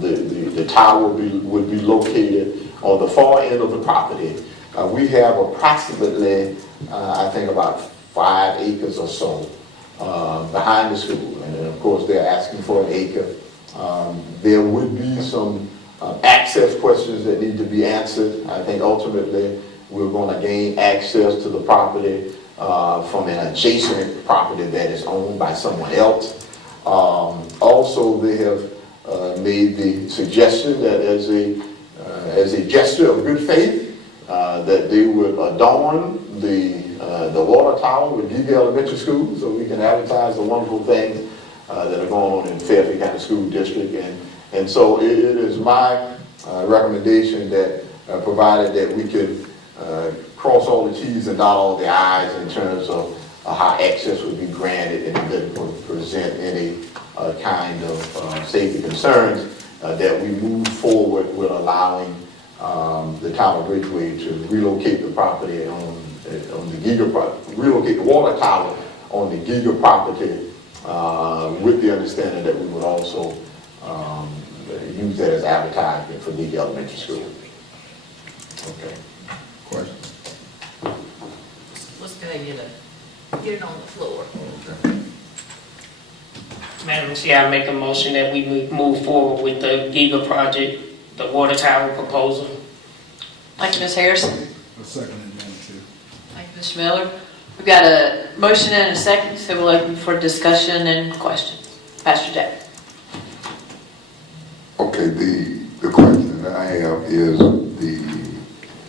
The tower would be located on the far end of the property. We have approximately, I think about 5 acres or so behind the school. And of course, they're asking for an acre. There would be some access questions that need to be answered. I think ultimately we're going to gain access to the property from an adjacent property that is owned by someone else. Also, they have made the suggestion that as a gesture of good faith, that they would adorn the water tower with Geek Elementary School so we can advertise the wonderful things that are going on in Fairfield County School District. And so it is my recommendation that provided that we could cross all the T's and dot all the I's in terms of how access would be granted and that it would present any kind of safety concerns, that we move forward with allowing the town of Ridgeway to relocate the property on the Giga property, relocate the water tower on the Giga property, with the understanding that we would also use that as advertisement for Giga Elementary School. Okay. Questions? Let's go ahead and get it on the floor. Okay. Madam Chair, I make a motion that we move forward with the Giga project, the water tower proposal. Thank you, Ms. Harrison. A second and then two. Thank you, Mr. Miller. We've got a motion and a second, so we'll open for discussion and questions. Pastor Jack. Okay, the question that I have is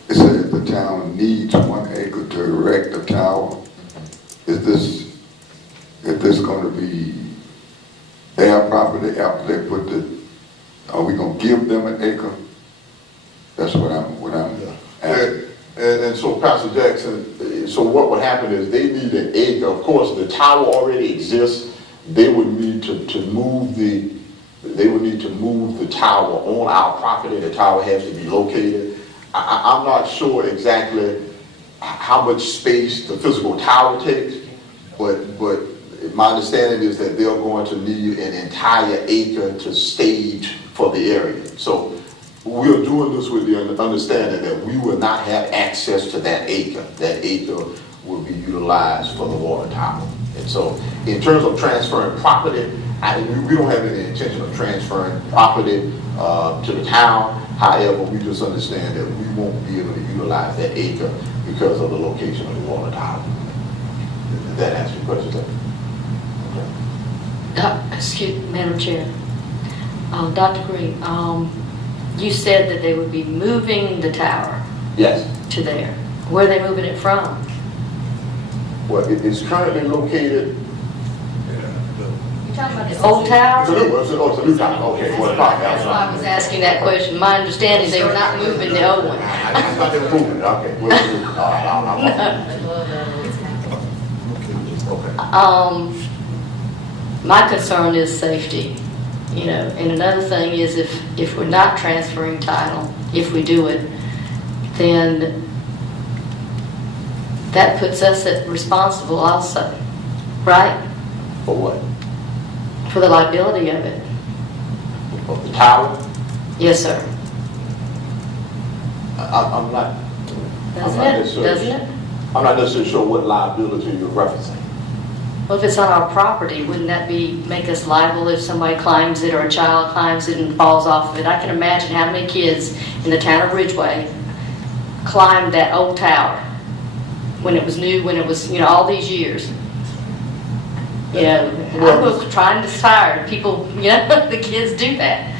it says the town needs 1 acre to erect a tower. Is this going to be their property after they put are we going to give them an acre? That's what I'm asking. And so, Pastor Jackson, so what would happen is they need an acre. Of course, the tower already exists. They would need to move the tower on our property. The tower has to be located. I'm not sure exactly how much space the physical tower takes, but my understanding is that they're going to need an entire acre to stage for the area. So we're doing this with the understanding that we will not have access to that acre. That acre will be utilized for the water tower. And so in terms of transferring property, we don't have any intention of transferring property to the town. However, we just understand that we won't be able to utilize that acre because of the location of the water tower. Did that answer your question? Okay. Excuse me, Madam Chair. Dr. Green, you said that they would be moving the tower Yes. to there. Where are they moving it from? Well, it is currently located. You're talking about the old tower? It's a new tower. Okay. Well, That's why I was asking that question. My understanding is they were not moving the old one. I thought they were moving. Okay. We'll move. Okay. My concern is safety, and another thing is if we're not transferring title, if we do it, then that puts us at responsible also, right? For what? For the liability of it. Of the tower? Yes, sir. I'm not Doesn't it? I'm not necessarily sure what liability you're referencing. Well, if it's on our property, wouldn't that make us liable if somebody climbs it or a child climbs it and falls off of it? I can imagine how many kids in the town of Ridgeway climbed that old tower when it was new, when it was, all these years. I'm trying to tire people, the kids do that.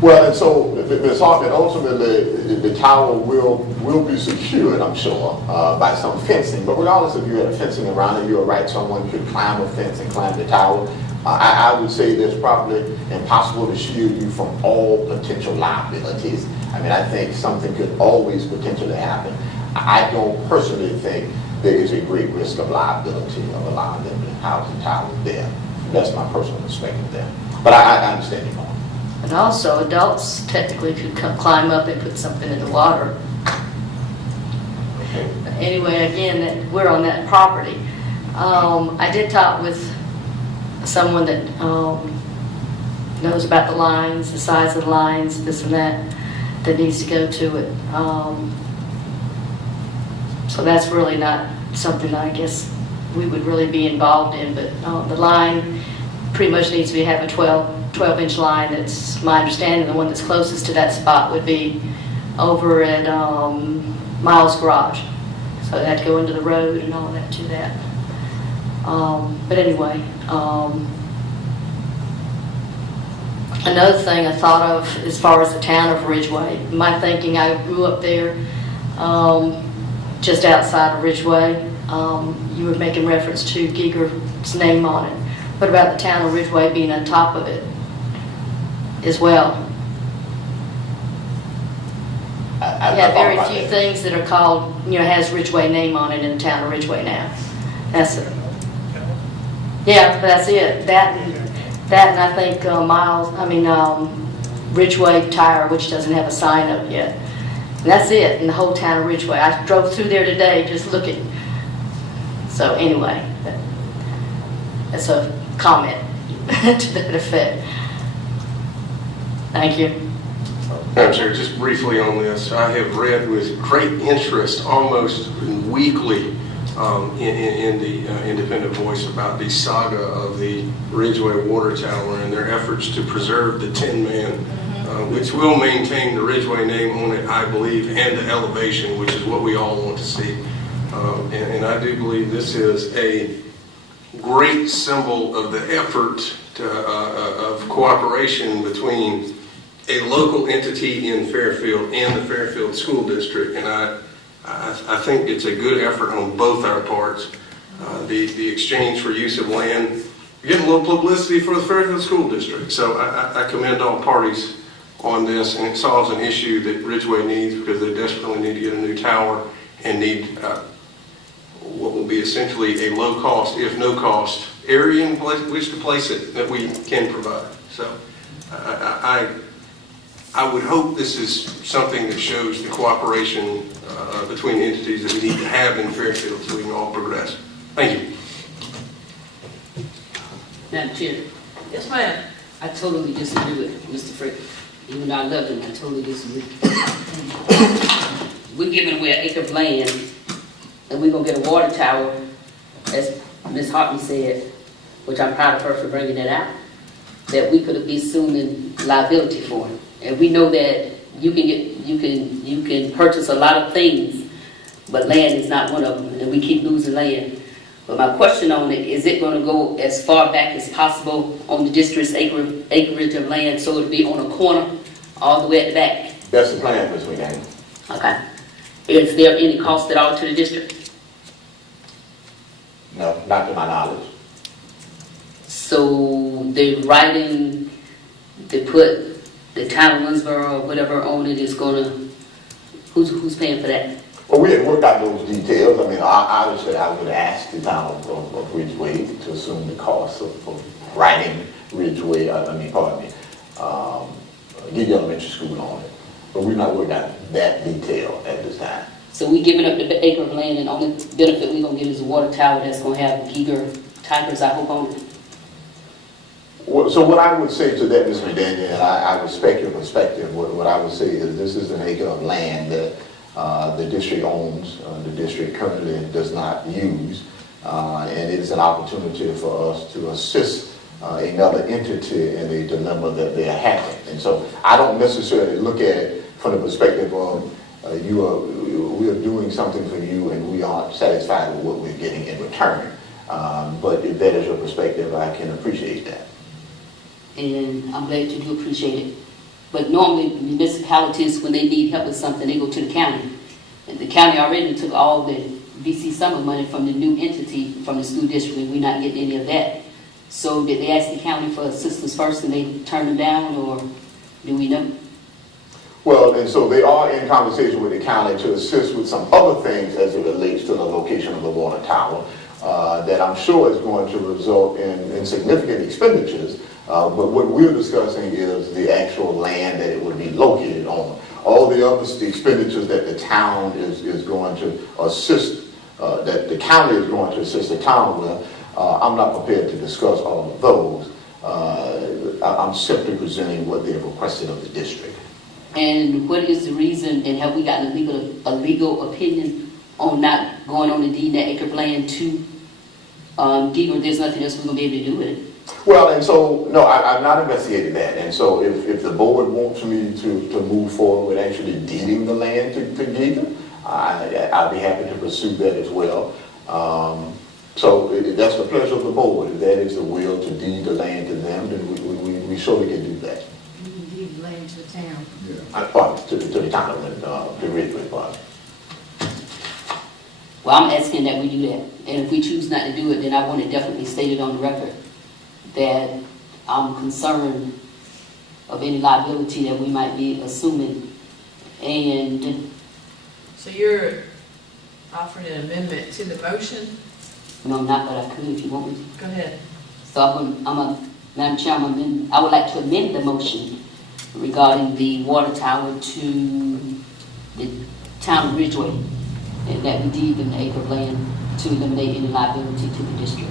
Well, and so, Ms. Hartman, ultimately, the tower will be secured, I'm sure, by some fencing. But regardless if you had a fencing around it, you're right, someone could climb a fence and climb the tower. I would say that's probably impossible to shield you from all potential liabilities. I mean, I think something could always potentially happen. I don't personally think there is a great risk of liability of allowing them to house the tower there. That's my personal perspective there. But I understand your point. And also, adults technically could climb up and put something in the water. Anyway, again, we're on that property. I did talk with someone that knows about the lines, the size of the lines, this and that needs to go to it. So that's really not something I guess we would really be involved in, but the line pretty much needs to have a 12-inch line. That's my understanding. The one that's closest to that spot would be over at Miles Garage. So they had to go into the road and all that to that. But anyway, another thing I thought of as far as the town of Ridgeway, my thinking, I grew up there just outside of Ridgeway. You were making reference to Giger's name on it. What about the town of Ridgeway being on top of it as well? I Yeah, very thought about few that. things that are called, has Ridgeway name on it in the town of Ridgeway now. That's it. Yeah, that's it. That and I think Ridgeway Tire, which doesn't have a sign up yet. And that's it in the whole town of Ridgeway. I drove through there today just looking. So anyway, that's a comment to that effect. Thank you. Madam Chair, just briefly on this, I have read with great interest, almost weekly, in the Independent Voice about the saga of the Ridgeway Water Tower and their efforts to preserve the Tin Man, which will maintain the Ridgeway name on it, I believe, and the elevation, which is what we all want to see. And I do believe this is a great symbol of the effort of cooperation between a local entity in Fairfield and the Fairfield School District. And I think it's a good effort on both our parts. The exchange for use of land, you're getting a little publicity for the Fairfield School District. So I commend all parties on this, and it solves an issue that Ridgeway needs because they desperately need to get a new tower and need what will be essentially a low cost, if no cost, area in which to place it that we can provide. So I would hope this is something that shows the cooperation between entities that we need to have in Fairfield so we can all progress. Thank you. Madam Chair, Yes, ma'am. I totally disagree with Mr. Frick. Even though I love him, I totally disagree. We're giving away an acre of land, and we're gonna get a water tower, as Ms. Hartman said, which I'm proud of her for bringing that out, that we could be assuming liability for. And we know that you can purchase a lot of things, but land is not one of them, and we keep losing land. But my question on it, is it going to go as far back as possible on the district's acreage of land, so it'll be on a corner all the way at the back? That's the plan, Ms. McDaniel. Okay. Is there any cost at all to the district? No, not to my knowledge. So the writing, they put the town of Winsboro or whatever on it is going to, who's paying for that? Well, we had worked out those details. I mean, obviously, I would ask the town of Ridgeway to assume the cost of writing Ridgeway, Gideon Elementary School on it. But we're not working out that detail at this time. So we giving up the acre of land, and only benefit we're going to get is a water tower that's going to have Giger Tigers, I hope, on it. Well, so what I would say to that, Ms. McDaniel, and I respect your perspective, what I would say is this is an acre of land that the district owns, the district currently does not use, and it is an opportunity for us to assist another entity in the dilemma that they are having. And so I don't necessarily look at it from the perspective of we are doing something for you and we aren't satisfied with what we're getting in return. But if that is your perspective, I can appreciate that. And I'm glad you do appreciate it. But normally municipalities, when they need help with something, they go to the county. And the county already took all the VC summer money from the new entity from the school district, and we're not getting any of that. So did they ask the county for assistance first and they turned them down, or do we know? Well, and so they are in conversation with the county to assist with some other things as it relates to the location of the water tower that I'm sure is going to result in significant expenditures. But what we're discussing is the actual land that it would be located on. All the other expenditures that the town is going to assist, that the county is going to assist the town with, I'm not prepared to discuss all of those. I'm simply presenting what they have requested of the district. And what is the reason, and have we gotten a legal opinion on not going on the deed that acre plan to Giga? There's nothing else we're going to be able to do with it. Well, and so, no, I've not investigated that. And so if the board wants me to move forward with actually deeding the land to Giga, I'd be happy to pursue that as well. So that's the pleasure of the board. If that is the will to deed the land to them, then we surely can do that. You can deed the land to the town. To the town of the Ridgeway part. Well, I'm asking that we do that. And if we choose not to do it, then I want it definitely stated on the record that I'm concerned of any liability that we might be assuming. And So you're offering an amendment to the motion? no, not, but I could if you want me to. Go ahead. So Madam Chairman, I would like to amend the motion regarding the water tower to the town of Ridgeway, and that we deed them the acre of land to eliminate any liability to the district.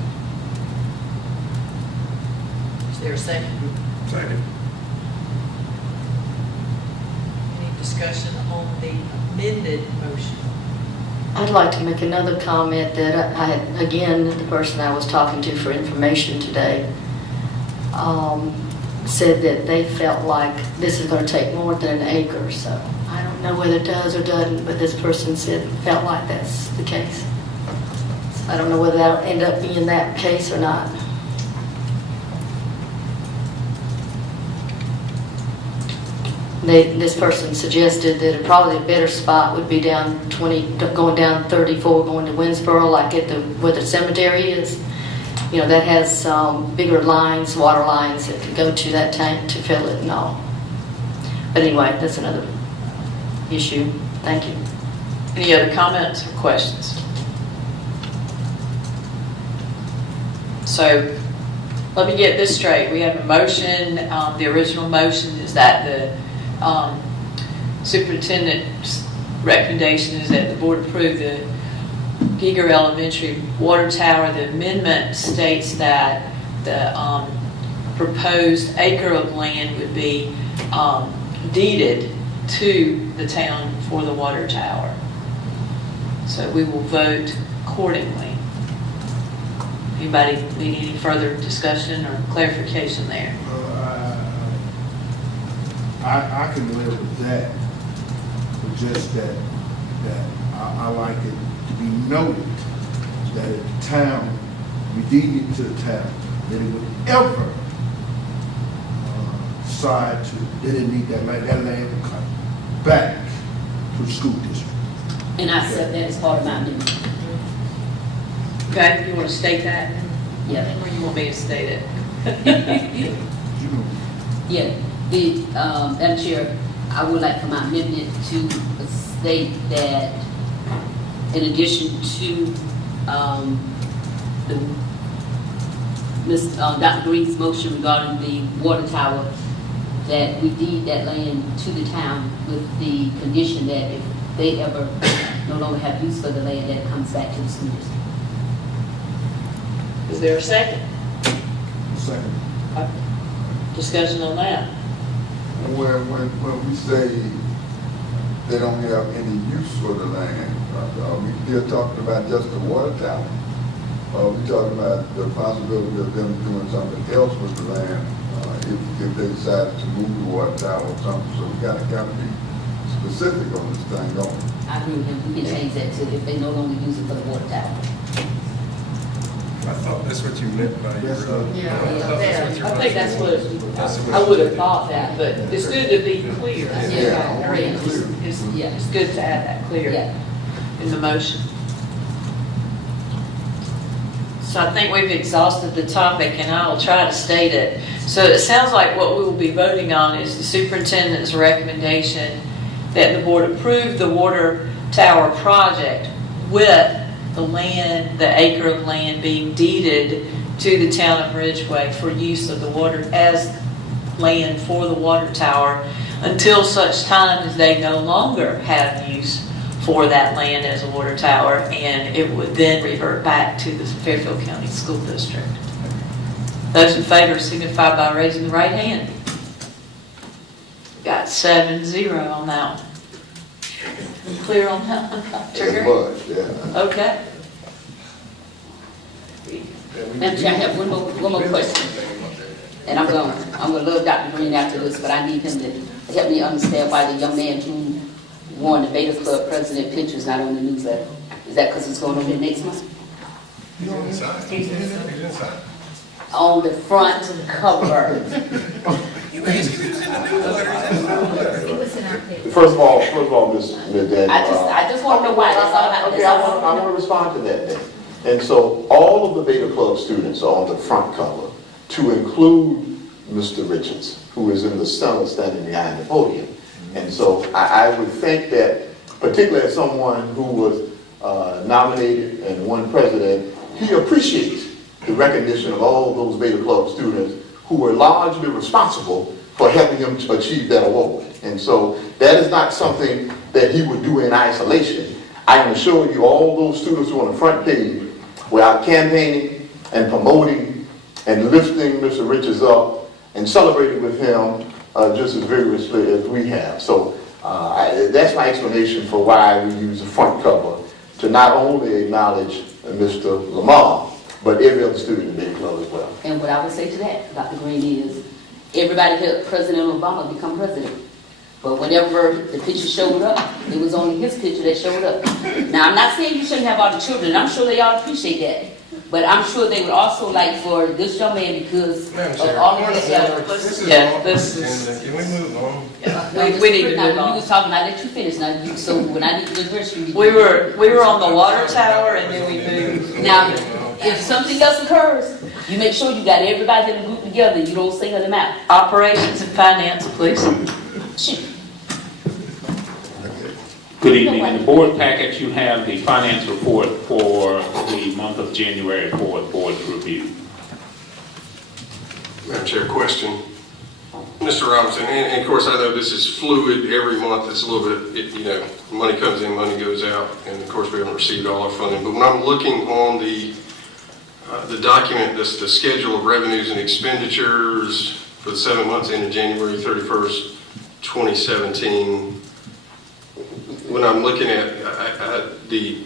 Is there a second? Second. Any discussion on the amended motion? I'd like to make another comment that I had, again, the person I was talking to for information today said that they felt like this is going to take more than an acre. So I don't know whether it does or doesn't, but this person felt like that's the case. So I don't know whether that'll end up being that case or not. This person suggested that probably a better spot would be down 20, going down 34, going to Winsboro, like where the cemetery is. You know, that has bigger lines, water lines that could go to that tank to fill it and all. But anyway, that's another issue. Thank you. Any other comments or questions? So let me get this straight. We have a motion. The original motion is that the superintendent's recommendation is that the board approve the Giger Elementary water tower. The amendment states that the proposed acre of land would be deeded to the town for the water tower. So we will vote accordingly. Anybody need any further discussion or clarification there? I can live with that, but just that I like it to be noted that if the town, we deed it to the town, that it would ever decide to, they didn't need that land to come back to the school district. And I accept that as part of my amendment. Okay, you want to state that? Yeah. Or you want me to state it? Yeah. Madam Chair, I would like for my amendment to state that in addition to Dr. Green's motion regarding the water tower, that we deed that land to the town with the condition that if they ever no longer have use for the land, that it comes back to the school district. Is there a second? Second. Discussion on that? When we say they don't have any use for the land, we still talking about just the water tower? We talking about the possibility of them doing something else with the land if they decide to move the water tower or something. So we got to be specific on this thing, don't we? I agree with him. We can change that to if they no longer use it for the water tower. I thought that's what you meant by your, I think that's what, I would have thought that, but it's good to be clear. Yeah. I agree. It's good to add that clear Yeah. in the motion. So I think we've exhausted the topic, and I will try to state it. So it sounds like what we will be voting on is the superintendent's recommendation that the board approve the water tower project with the land, the acre of land being deeded to the town of Ridgeway for use of the water as land for the water tower until such time as they no longer have use for that land as a water tower, and it would then revert back to the Fairfield County School District. Those in favor signify by raising the right hand. Got 7-0 on that one. Clear on that one, Dr. That's Greer? much, yeah. Okay. Madam Chair, I have one more question. And I'm gonna love Dr. Green after this, but I need him to help me understand why the young man who won the Beta Club president picture is not on the newsletter. Is that because it's going on here next month? he's inside. He's inside. On the front cover. You asked if it was in the newsletter. It was in our paper. First of all, Ms. Daniel. I just want to know why. That's all I. Okay, I want to respond to that then. And so all of the Beta Club students are on the front cover, to include Mr. Richards, who is in the center standing behind the podium. And so I would think that, particularly as someone who was nominated and won president, he appreciates the recognition of all those Beta Club students who were largely responsible for helping him to achieve that award. And so that is not something that he would do in isolation. I am assuring you all those students who are on the front page were out campaigning and promoting and lifting Mr. Richards up and celebrating with him just as vigorously as we have. So that's my explanation for why we use the front cover to not only acknowledge Mr. Lamar, but every other student in the Beta Club as well. And what I would say to that, Dr. Green, is everybody helped President Obama become president. But whenever the picture showed up, it was only his picture that showed up. Now, I'm not saying you shouldn't have all the children. I'm sure they all appreciate that. But I'm sure they would also like for this young man, because Madam of Chair, all of this. this is Yeah, off this the is- agenda. Can we move on? We need to Now, move when you on. was talking, I let you finish. Now, so when I need to address you, We were on the water tower, and then we moved. Now, if something else occurs, you make sure you got everybody in the group together. You don't single them out. Operations and finance, please. Shoot. Good evening. In the board package, you have the finance report for the month of January for the board review. Madam Chair, question. Mr. Robinson, and of course I know this is fluid every month. It's a little bit, money comes in, money goes out, and of course we haven't received all our funding. But when I'm looking on the document, the schedule of revenues and expenditures for the 7 months ended January 31st, 2017, when I'm looking at the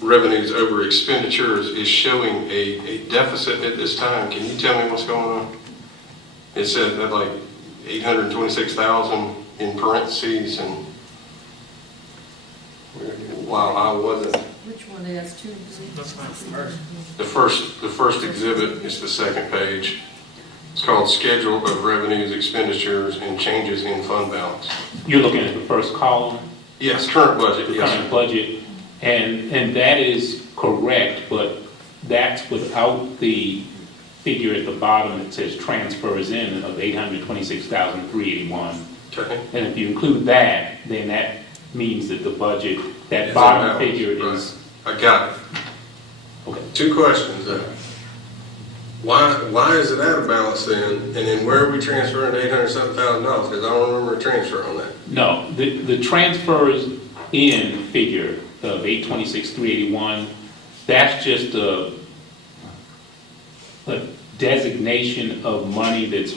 revenues over expenditures is showing a deficit at this time. Can you tell me what's going on? It said that like 826,000 in parentheses, and while I wasn't. Which one is two? The first exhibit is the second page. It's called Schedule of Revenues, Expenditures, and Changes in Fund Balance. You're looking at the first column, Yes, current budget, the yes. current budget, and that is correct, but that's without the figure at the bottom that says transfers in of 826,381. Okay. And if you include that, then that means that the budget, that It's bottom unbalanced, figure right. is, I got it. okay. Two questions though. Why is it out of balance then? And then where are we transferring $800,000? Because I don't remember a transfer on that. No, the transfers in figure of 826,381, that's just a designation of money that's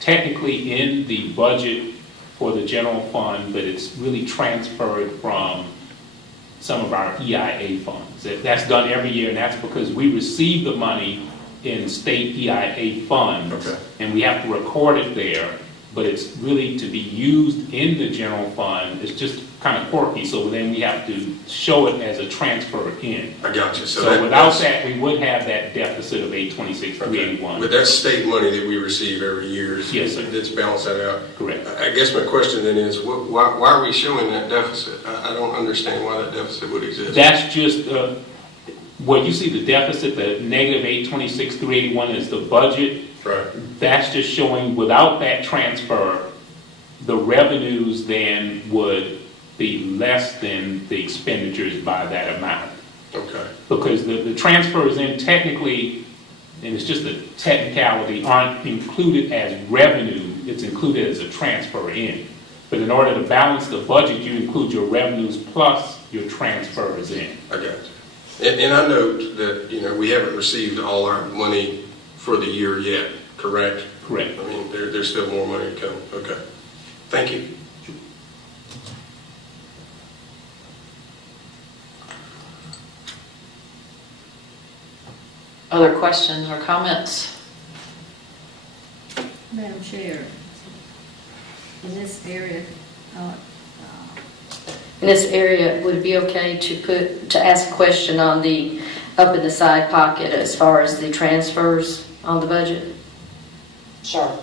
technically in the budget for the general fund, but it's really transferred from some of our EIA funds. That's done every year, and that's because we receive the money in state EIA funds, Okay. and we have to record it there, but it's really to be used in the general fund. It's just kind of quirky, so then we have to show it as a transfer in. I got you. So without that, we would have that deficit of 826,381. But that's state money that we receive every year. Yes, sir. Let's balance that out. Correct. I guess my question then is, why are we showing that deficit? I don't understand why that deficit would exist. That's just, where you see the deficit, the negative 826,381 is the budget. Right. That's just showing without that transfer, the revenues then would be less than the expenditures by that amount. Okay. Because the transfers in technically, and it's just a technicality, aren't included as revenue, it's included as a transfer in. But in order to balance the budget, you include your revenues plus your transfers in. I got you. And I note that, we haven't received all our money for the year yet, correct? Correct. I mean, there's still more money to come. Okay. Thank you. Other questions or comments? Madam Chair, in this area, In this area, would it be okay to ask a question on the, up in the side pocket as far as the transfers on the budget? Sure.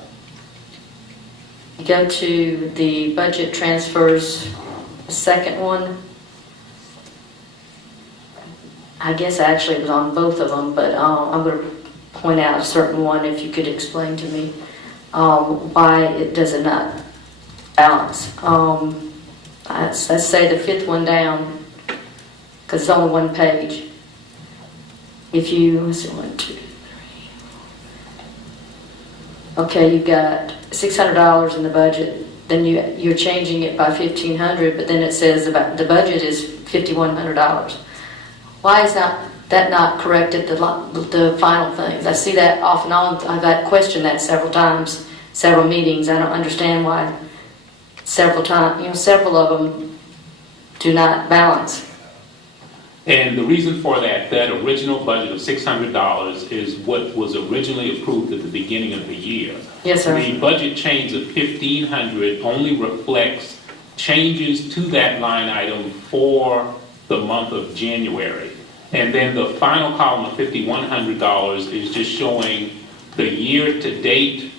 You go to the budget transfers, the second one. I guess actually it was on both of them, but I'm going to point out a certain one if you could explain to me why it does not balance. Let's say the fifth one down, because it's only one page. If you, let's see, 1, 2, 3. Okay, you've got $600 in the budget. Then you're changing it by $1,500, but then it says about the budget is $5,100. Why is that not corrected, the final things? I see that off and on. I've questioned that several times, several meetings. I don't understand why several of them do not balance. And the reason for that original budget of $600 is what was originally approved at the beginning of the year. Yes, sir. The budget change of $1,500 only reflects changes to that line item for the month of January. And then the final column of $5,100 is just showing the year-to-date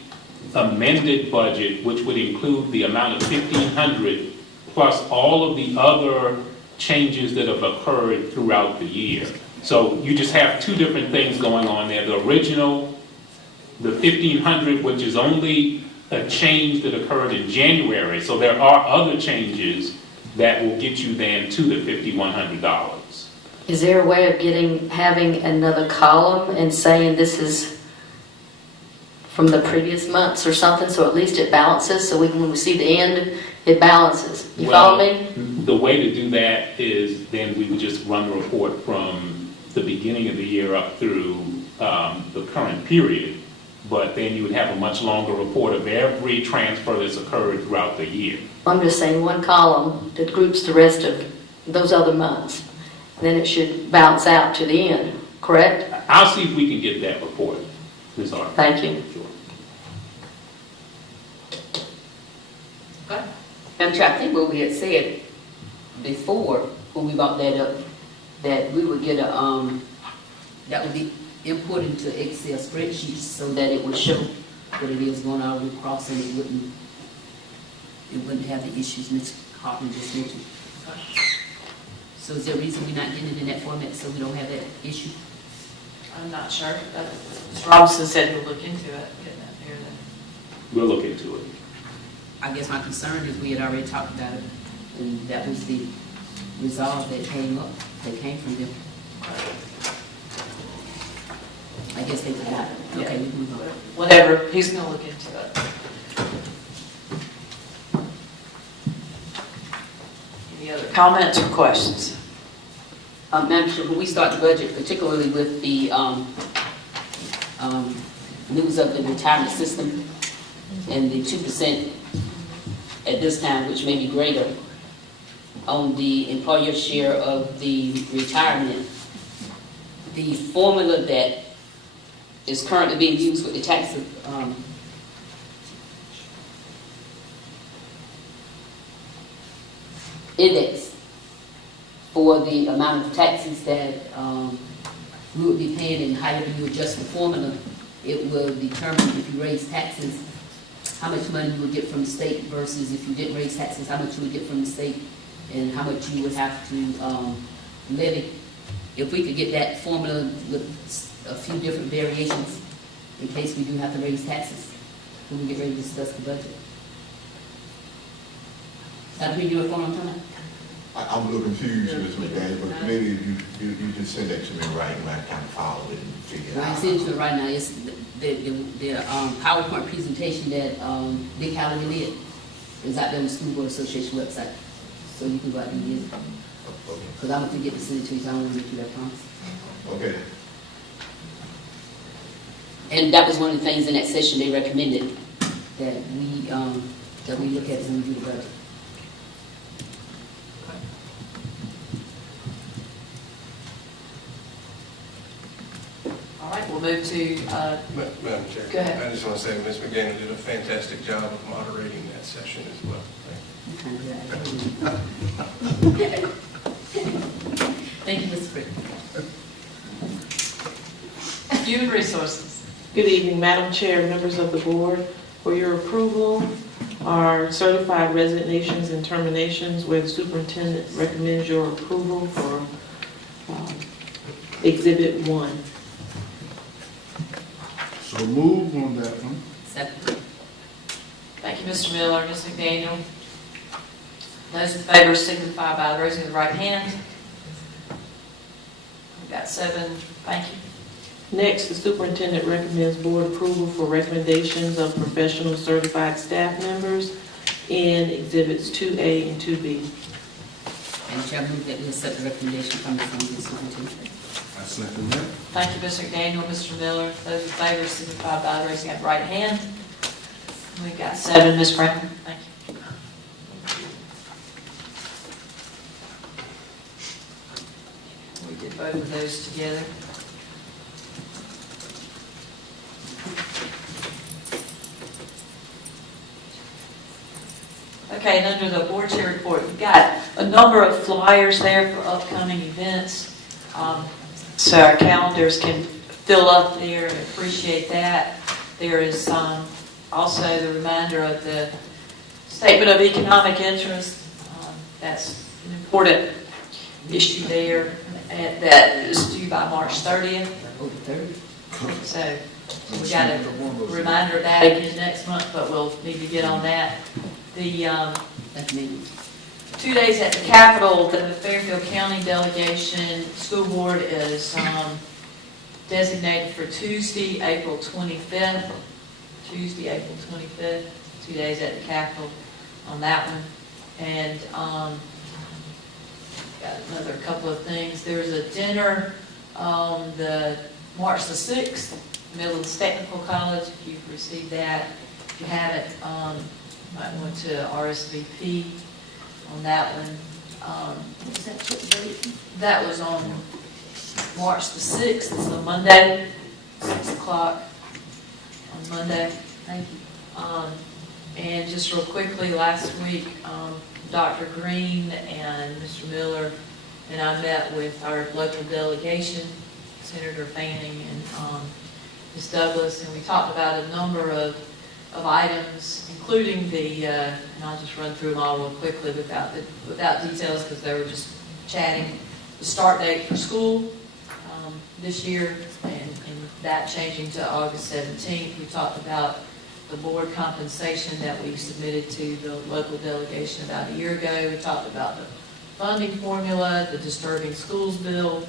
amended budget, which would include the amount of $1,500 plus all of the other changes that have occurred throughout the year. So you just have two different things going on there. The original, the $1,500, which is only a change that occurred in January. So there are other changes that will get you then to the $5,100. Is there a way of having another column and saying this is from the previous months or something, so at least it balances, so when we see the end, it balances? You follow me? The way to do that is then we would just run the report from the beginning of the year up through the current period, but then you would have a much longer report of every transfer that's occurred throughout the year. I'm just saying one column that groups the rest of those other months. Then it should bounce out to the end, correct? I'll see if we can get that report, Ms. Arthur. Thank you. Sure. I'm trying to think what we had said before, when we brought that up, that we would get that would be input into Excel spreadsheets so that it would show what it is going on across, and it wouldn't have the issues Ms. Hoffman just mentioned. So is there a reason we're not getting it in that format so we don't have that issue? I'm not sure. Mr. Robinson said he'll look into it, getting that here then. We'll look into it. I guess my concern is we had already talked about it, and that was the resolve that came from them. I guess they forgot. Okay, we move on. Whatever, he's gonna look into it. Any other comments or questions? Madam Chair, when we start the budget, particularly with the news of the retirement system and the 2% at this time, which may be greater, on the employer share of the retirement, the formula that is currently being used with the tax index for the amount of taxes that we would be paying, and however you adjust the formula, it will determine if you raise taxes, how much money you would get from the state versus if you didn't raise taxes, how much you would get from the state, and how much you would have to levy. If we could get that formula with a few different variations in case we do have to raise taxes, when we get ready to discuss the budget. Dr. Green, you know what I'm talking about? I'm a little confused, Ms. McDaniel, but maybe you just send that to me right, and I kind of follow it and figure it Well, out. I sent it right now. It's the PowerPoint presentation that Dick Halliday did. It's out there on the School Board Association website, so you can go out and get it. Okay. Because I'm gonna forget to send it to you, so I don't want to make you that promise. Okay. And that was one of the things in that session they recommended that we look at when we do the budget. All right, we'll move to, Madam Chair. Go ahead. I just want to say Ms. McDaniel did a fantastic job of moderating that session as well. Thank you, Mr. Britt. Human Resources. Good evening, Madam Chair, members of the board. For your approval are certified resignations and terminations where the superintendent recommends your approval for Exhibit 1. So move on that one. Second. Thank you, Mr. Miller, Ms. McDaniel. Those in favor signify by raising the right hand. We've got 7. Thank you. Next, the superintendent recommends board approval for recommendations of professional certified staff members in Exhibits 2A and 2B. And Chair, I move that we accept the recommendation coming from the superintendent. I second that. Thank you, Mr. McDaniel, Mr. Miller. Those in favor signify by raising the right hand. We've got 7, Ms. Franklin. Thank you. We did both of those together. Okay, and under the board chair report, we've got a number of flyers there for upcoming events. So our calendars can fill up there, and appreciate that. There is also the reminder of the Statement of Economic Interest. That's an important issue there that is due by March 30th. Over 30. So we got a reminder of that again next month, but we'll need to get on that. The That's me. 2 days at the Capitol, the Fairfield County delegation school board is designated for Tuesday, April 25th. Tuesday, April 25th, 2 days at the Capitol on that one. And got another couple of things. There's a dinner on the March the 6th, Midlands Technical College, if you've received that. If you haven't, might want to RSVP on that one. What was that? What date? That was on March the 6th, it's a Monday, 6 o'clock on Monday. Thank you. And just real quickly, last week, Dr. Green and Mr. Miller and I met with our local delegation, Senator Fanning and Ms. Douglas, and we talked about a number of items, including the, and I'll just run through them all real quickly without details because they were just chatting, the start date for school this year and that changing to August 17th. We talked about the board compensation that we submitted to the local delegation about a year ago. We talked about the funding formula, the disturbing schools bill,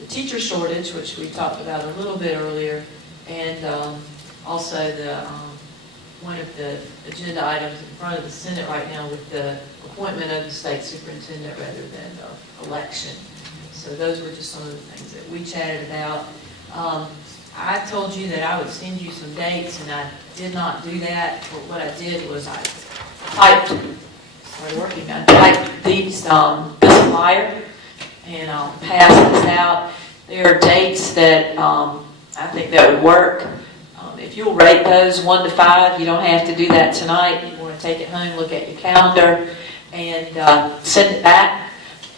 the teacher shortage, which we talked about a little bit earlier, and also the one of the agenda items in front of the Senate right now with the appointment of the state superintendent rather than the election. So those were just some of the things that we chatted about. I told you that I would send you some dates, and I did not do that. But what I did was I typed these, this flyer, and I'll pass this out. There are dates that I think that would work. If you'll rate those 1 to 5, you don't have to do that tonight. You want to take it home, look at your calendar. and send it back.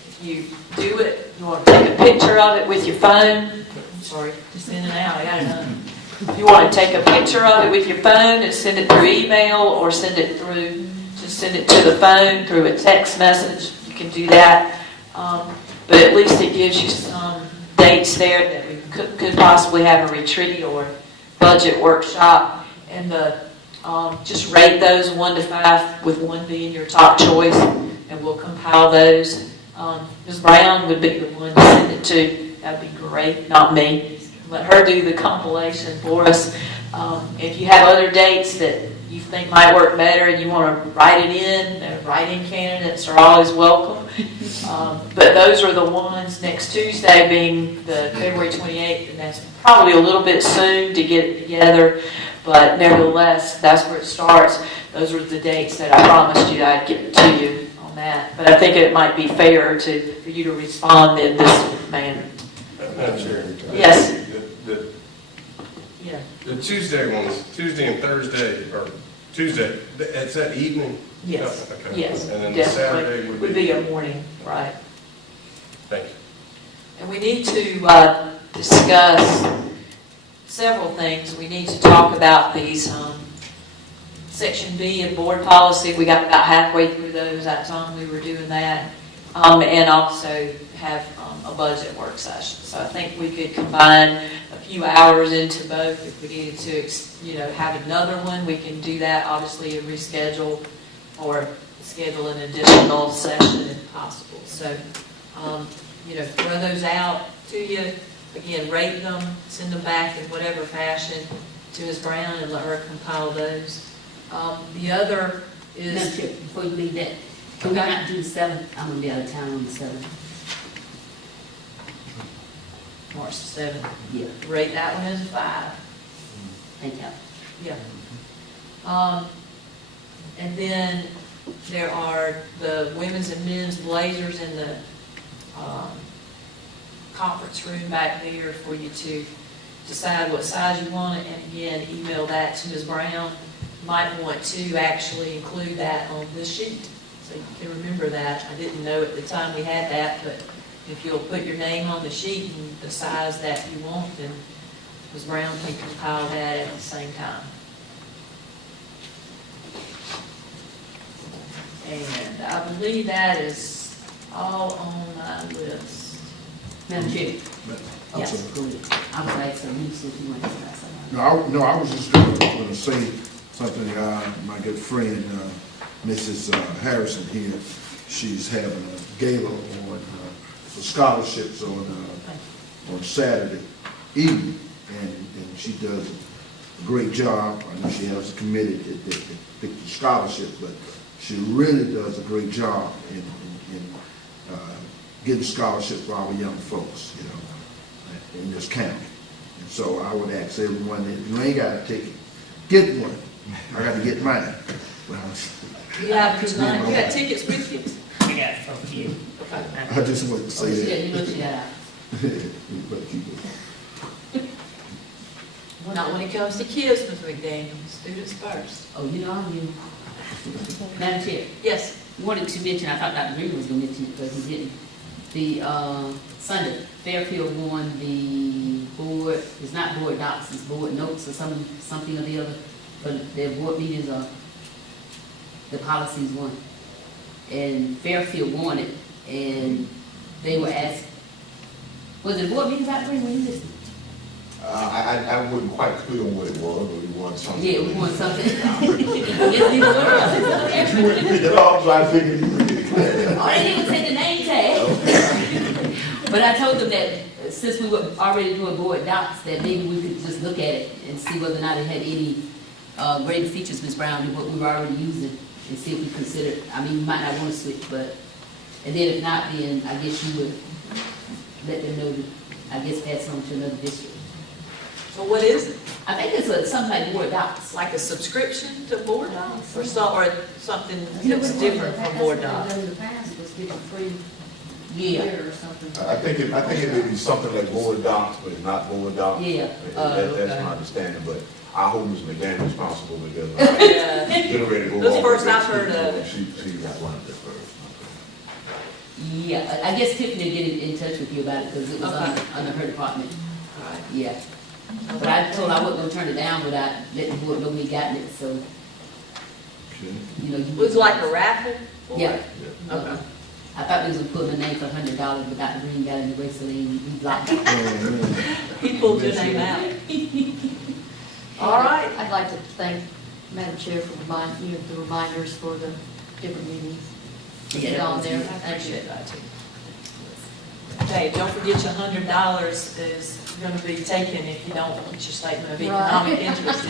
If you do it, you want to take a picture of it with your phone. I'm sorry, just in and out, I got it done. If you want to take a picture of it with your phone and send it through email or send it to the phone through a text message, you can do that. But at least it gives you some dates there that we could possibly have a retreat or budget workshop, and just rate those 1 to 5, with 1 being your top choice, and we'll compile those. Ms. Brown would be the one to send it to. That'd be great, not me. Let her do the compilation for us. If you have other dates that you think might work better and you want to write it in, write-in candidates are always welcome. But those are the ones, next Tuesday being the February 28th, and that's probably a little bit soon to get it together, but nevertheless, that's where it starts. Those are the dates that I promised you I'd get to you on that. But I think it might be fair for you to respond in this manner. Madam Chair. Yes. The Tuesday ones, Tuesday and Thursday, or Tuesday, it's that evening? Yes. Oh, okay. Yes. And then the Saturday would be a morning, right? Thank you. And we need to discuss several things. We need to talk about these Section B of board policy. We got about halfway through those that time we were doing that. And also have a budget work session. So I think we could combine a few hours into both. If we needed to, have another one, we can do that. Obviously, and reschedule or schedule an additional session if possible. So, throw those out to you. Again, rate them, send them back in whatever fashion to Ms. Brown and let her compile those. The other is... Madam Chair, before you leave that, can we not do the 7th? I'm going to be out of town on the 7th. March 7th. Yeah. Rate that one as a 5. Thank you. Yeah. And then there are the women's and men's blazers in the conference room back there for you to decide what size you want it. And again, email that to Ms. Brown. You might want to actually include that on this sheet so you can remember that. I didn't know at the time we had that, but if you'll put your name on the sheet and the size that you want, then Ms. Brown can compile that at the same time. And I believe that is all on my list. Madam Chair. I'm Yes, sorry. go ahead. I was like, so you see if you want to say something. No, I was just going to say something. My good friend, Mrs. Harrison here, she's having a gala on for scholarships on Saturday evening, and she does a great job. I know she has a committee that pick the scholarship, but she really does a great job in getting scholarships for our young folks, in this county. And so I would ask everyone that if you ain't got a ticket, get one. I got to get mine. You got tickets with you? I got it from you. I just wanted to say that. You know she got out. But keep it. Not when it comes to kids, Ms. McDaniel. Students first. Oh, you know I'm you. Madam Chair. Yes. Wanted to mention, I thought Dr. Green was going to mention it, but he didn't. The Sunday, Fairfield won the board, it's not board docs, it's board notes or something or the other, but their board meetings are, the policies won. And Fairfield won it, and they were asked, was it board meetings out there when you listened? I wasn't quite clear on what it was, but we won something. Yeah, we won something. Yes, these were. You wouldn't pick it off, so I figured you would get it clear. All they did was take the name tag. But I told them that since we were already doing board docs, that maybe we could just look at it and see whether or not it had any greater features, Ms. Brown, than what we were already using, and see if we consider, we might not want to switch, but, and then if not, then I guess you would let them know that, I guess, add something to another district. So what is it? I think it's something like board docs. Like a subscription to board docs or something that's different from board docs? In the past was given free year or something. I think it may be something like board docs, but it's not board docs. Yeah. That's my understanding, but I hold Ms. McDaniel responsible because I generated. That's the first I've heard of it. She got one of it first. Yeah, I guess Tiffany will get in touch with you about it, because it was under her department. All right. Yeah. But I told her I wasn't gonna turn it down without letting the board know we gotten it, so, you know. It was like a raffle? Yeah. Okay. I thought they was gonna put my name for $100, but Dr. Green got in the way, so they blocked it. He pulled your name out. All right. I'd like to thank Madam Chair for the reminders for the different meetings. Get on there. Thank you. Okay, don't forget your $100 is gonna be taken if you don't get your statement of economic interest.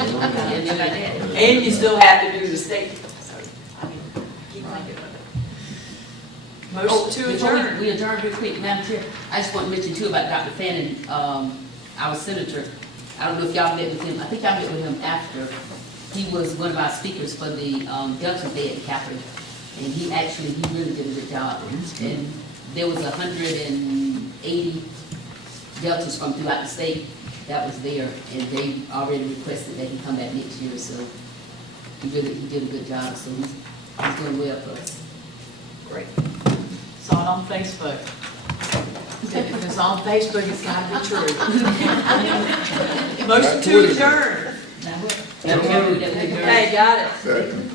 And you still have to do the statement, so, I mean, keep thinking of it. Motion to Before adjourn. we adjourn real quick, Madam Chair, I just want to mention too about Dr. Fannin, our senator. I don't know if y'all met with him. I think y'all met with him after. He was one of our speakers for the Delta Day at Capitol. And he really did a good job. And there was 180 Deltas from throughout the state that was there, and they already requested that he come back next year, so he did a good job, so he's doing well for us. Great. Saw it on Facebook. If it's on Facebook, it's gotta be true. Motion to adjourn. Okay, got it.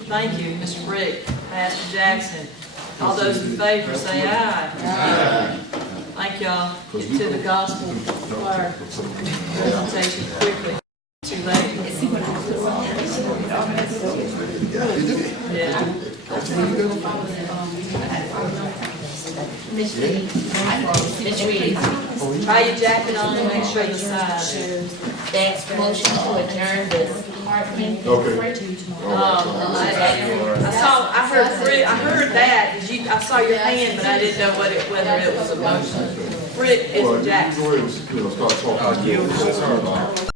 Thank you, Mr. Brick, Pastor Jackson. All those in favor say aye. Aye. Thank y'all. Get to the gospel choir presentation quickly. Too late. Yeah. Try your jacket on and make sure you sign. That's motion to adjourn this. I heard that. I saw your hand, but I didn't know whether it was a motion. Britt is Jackson. Go ahead and, start talking.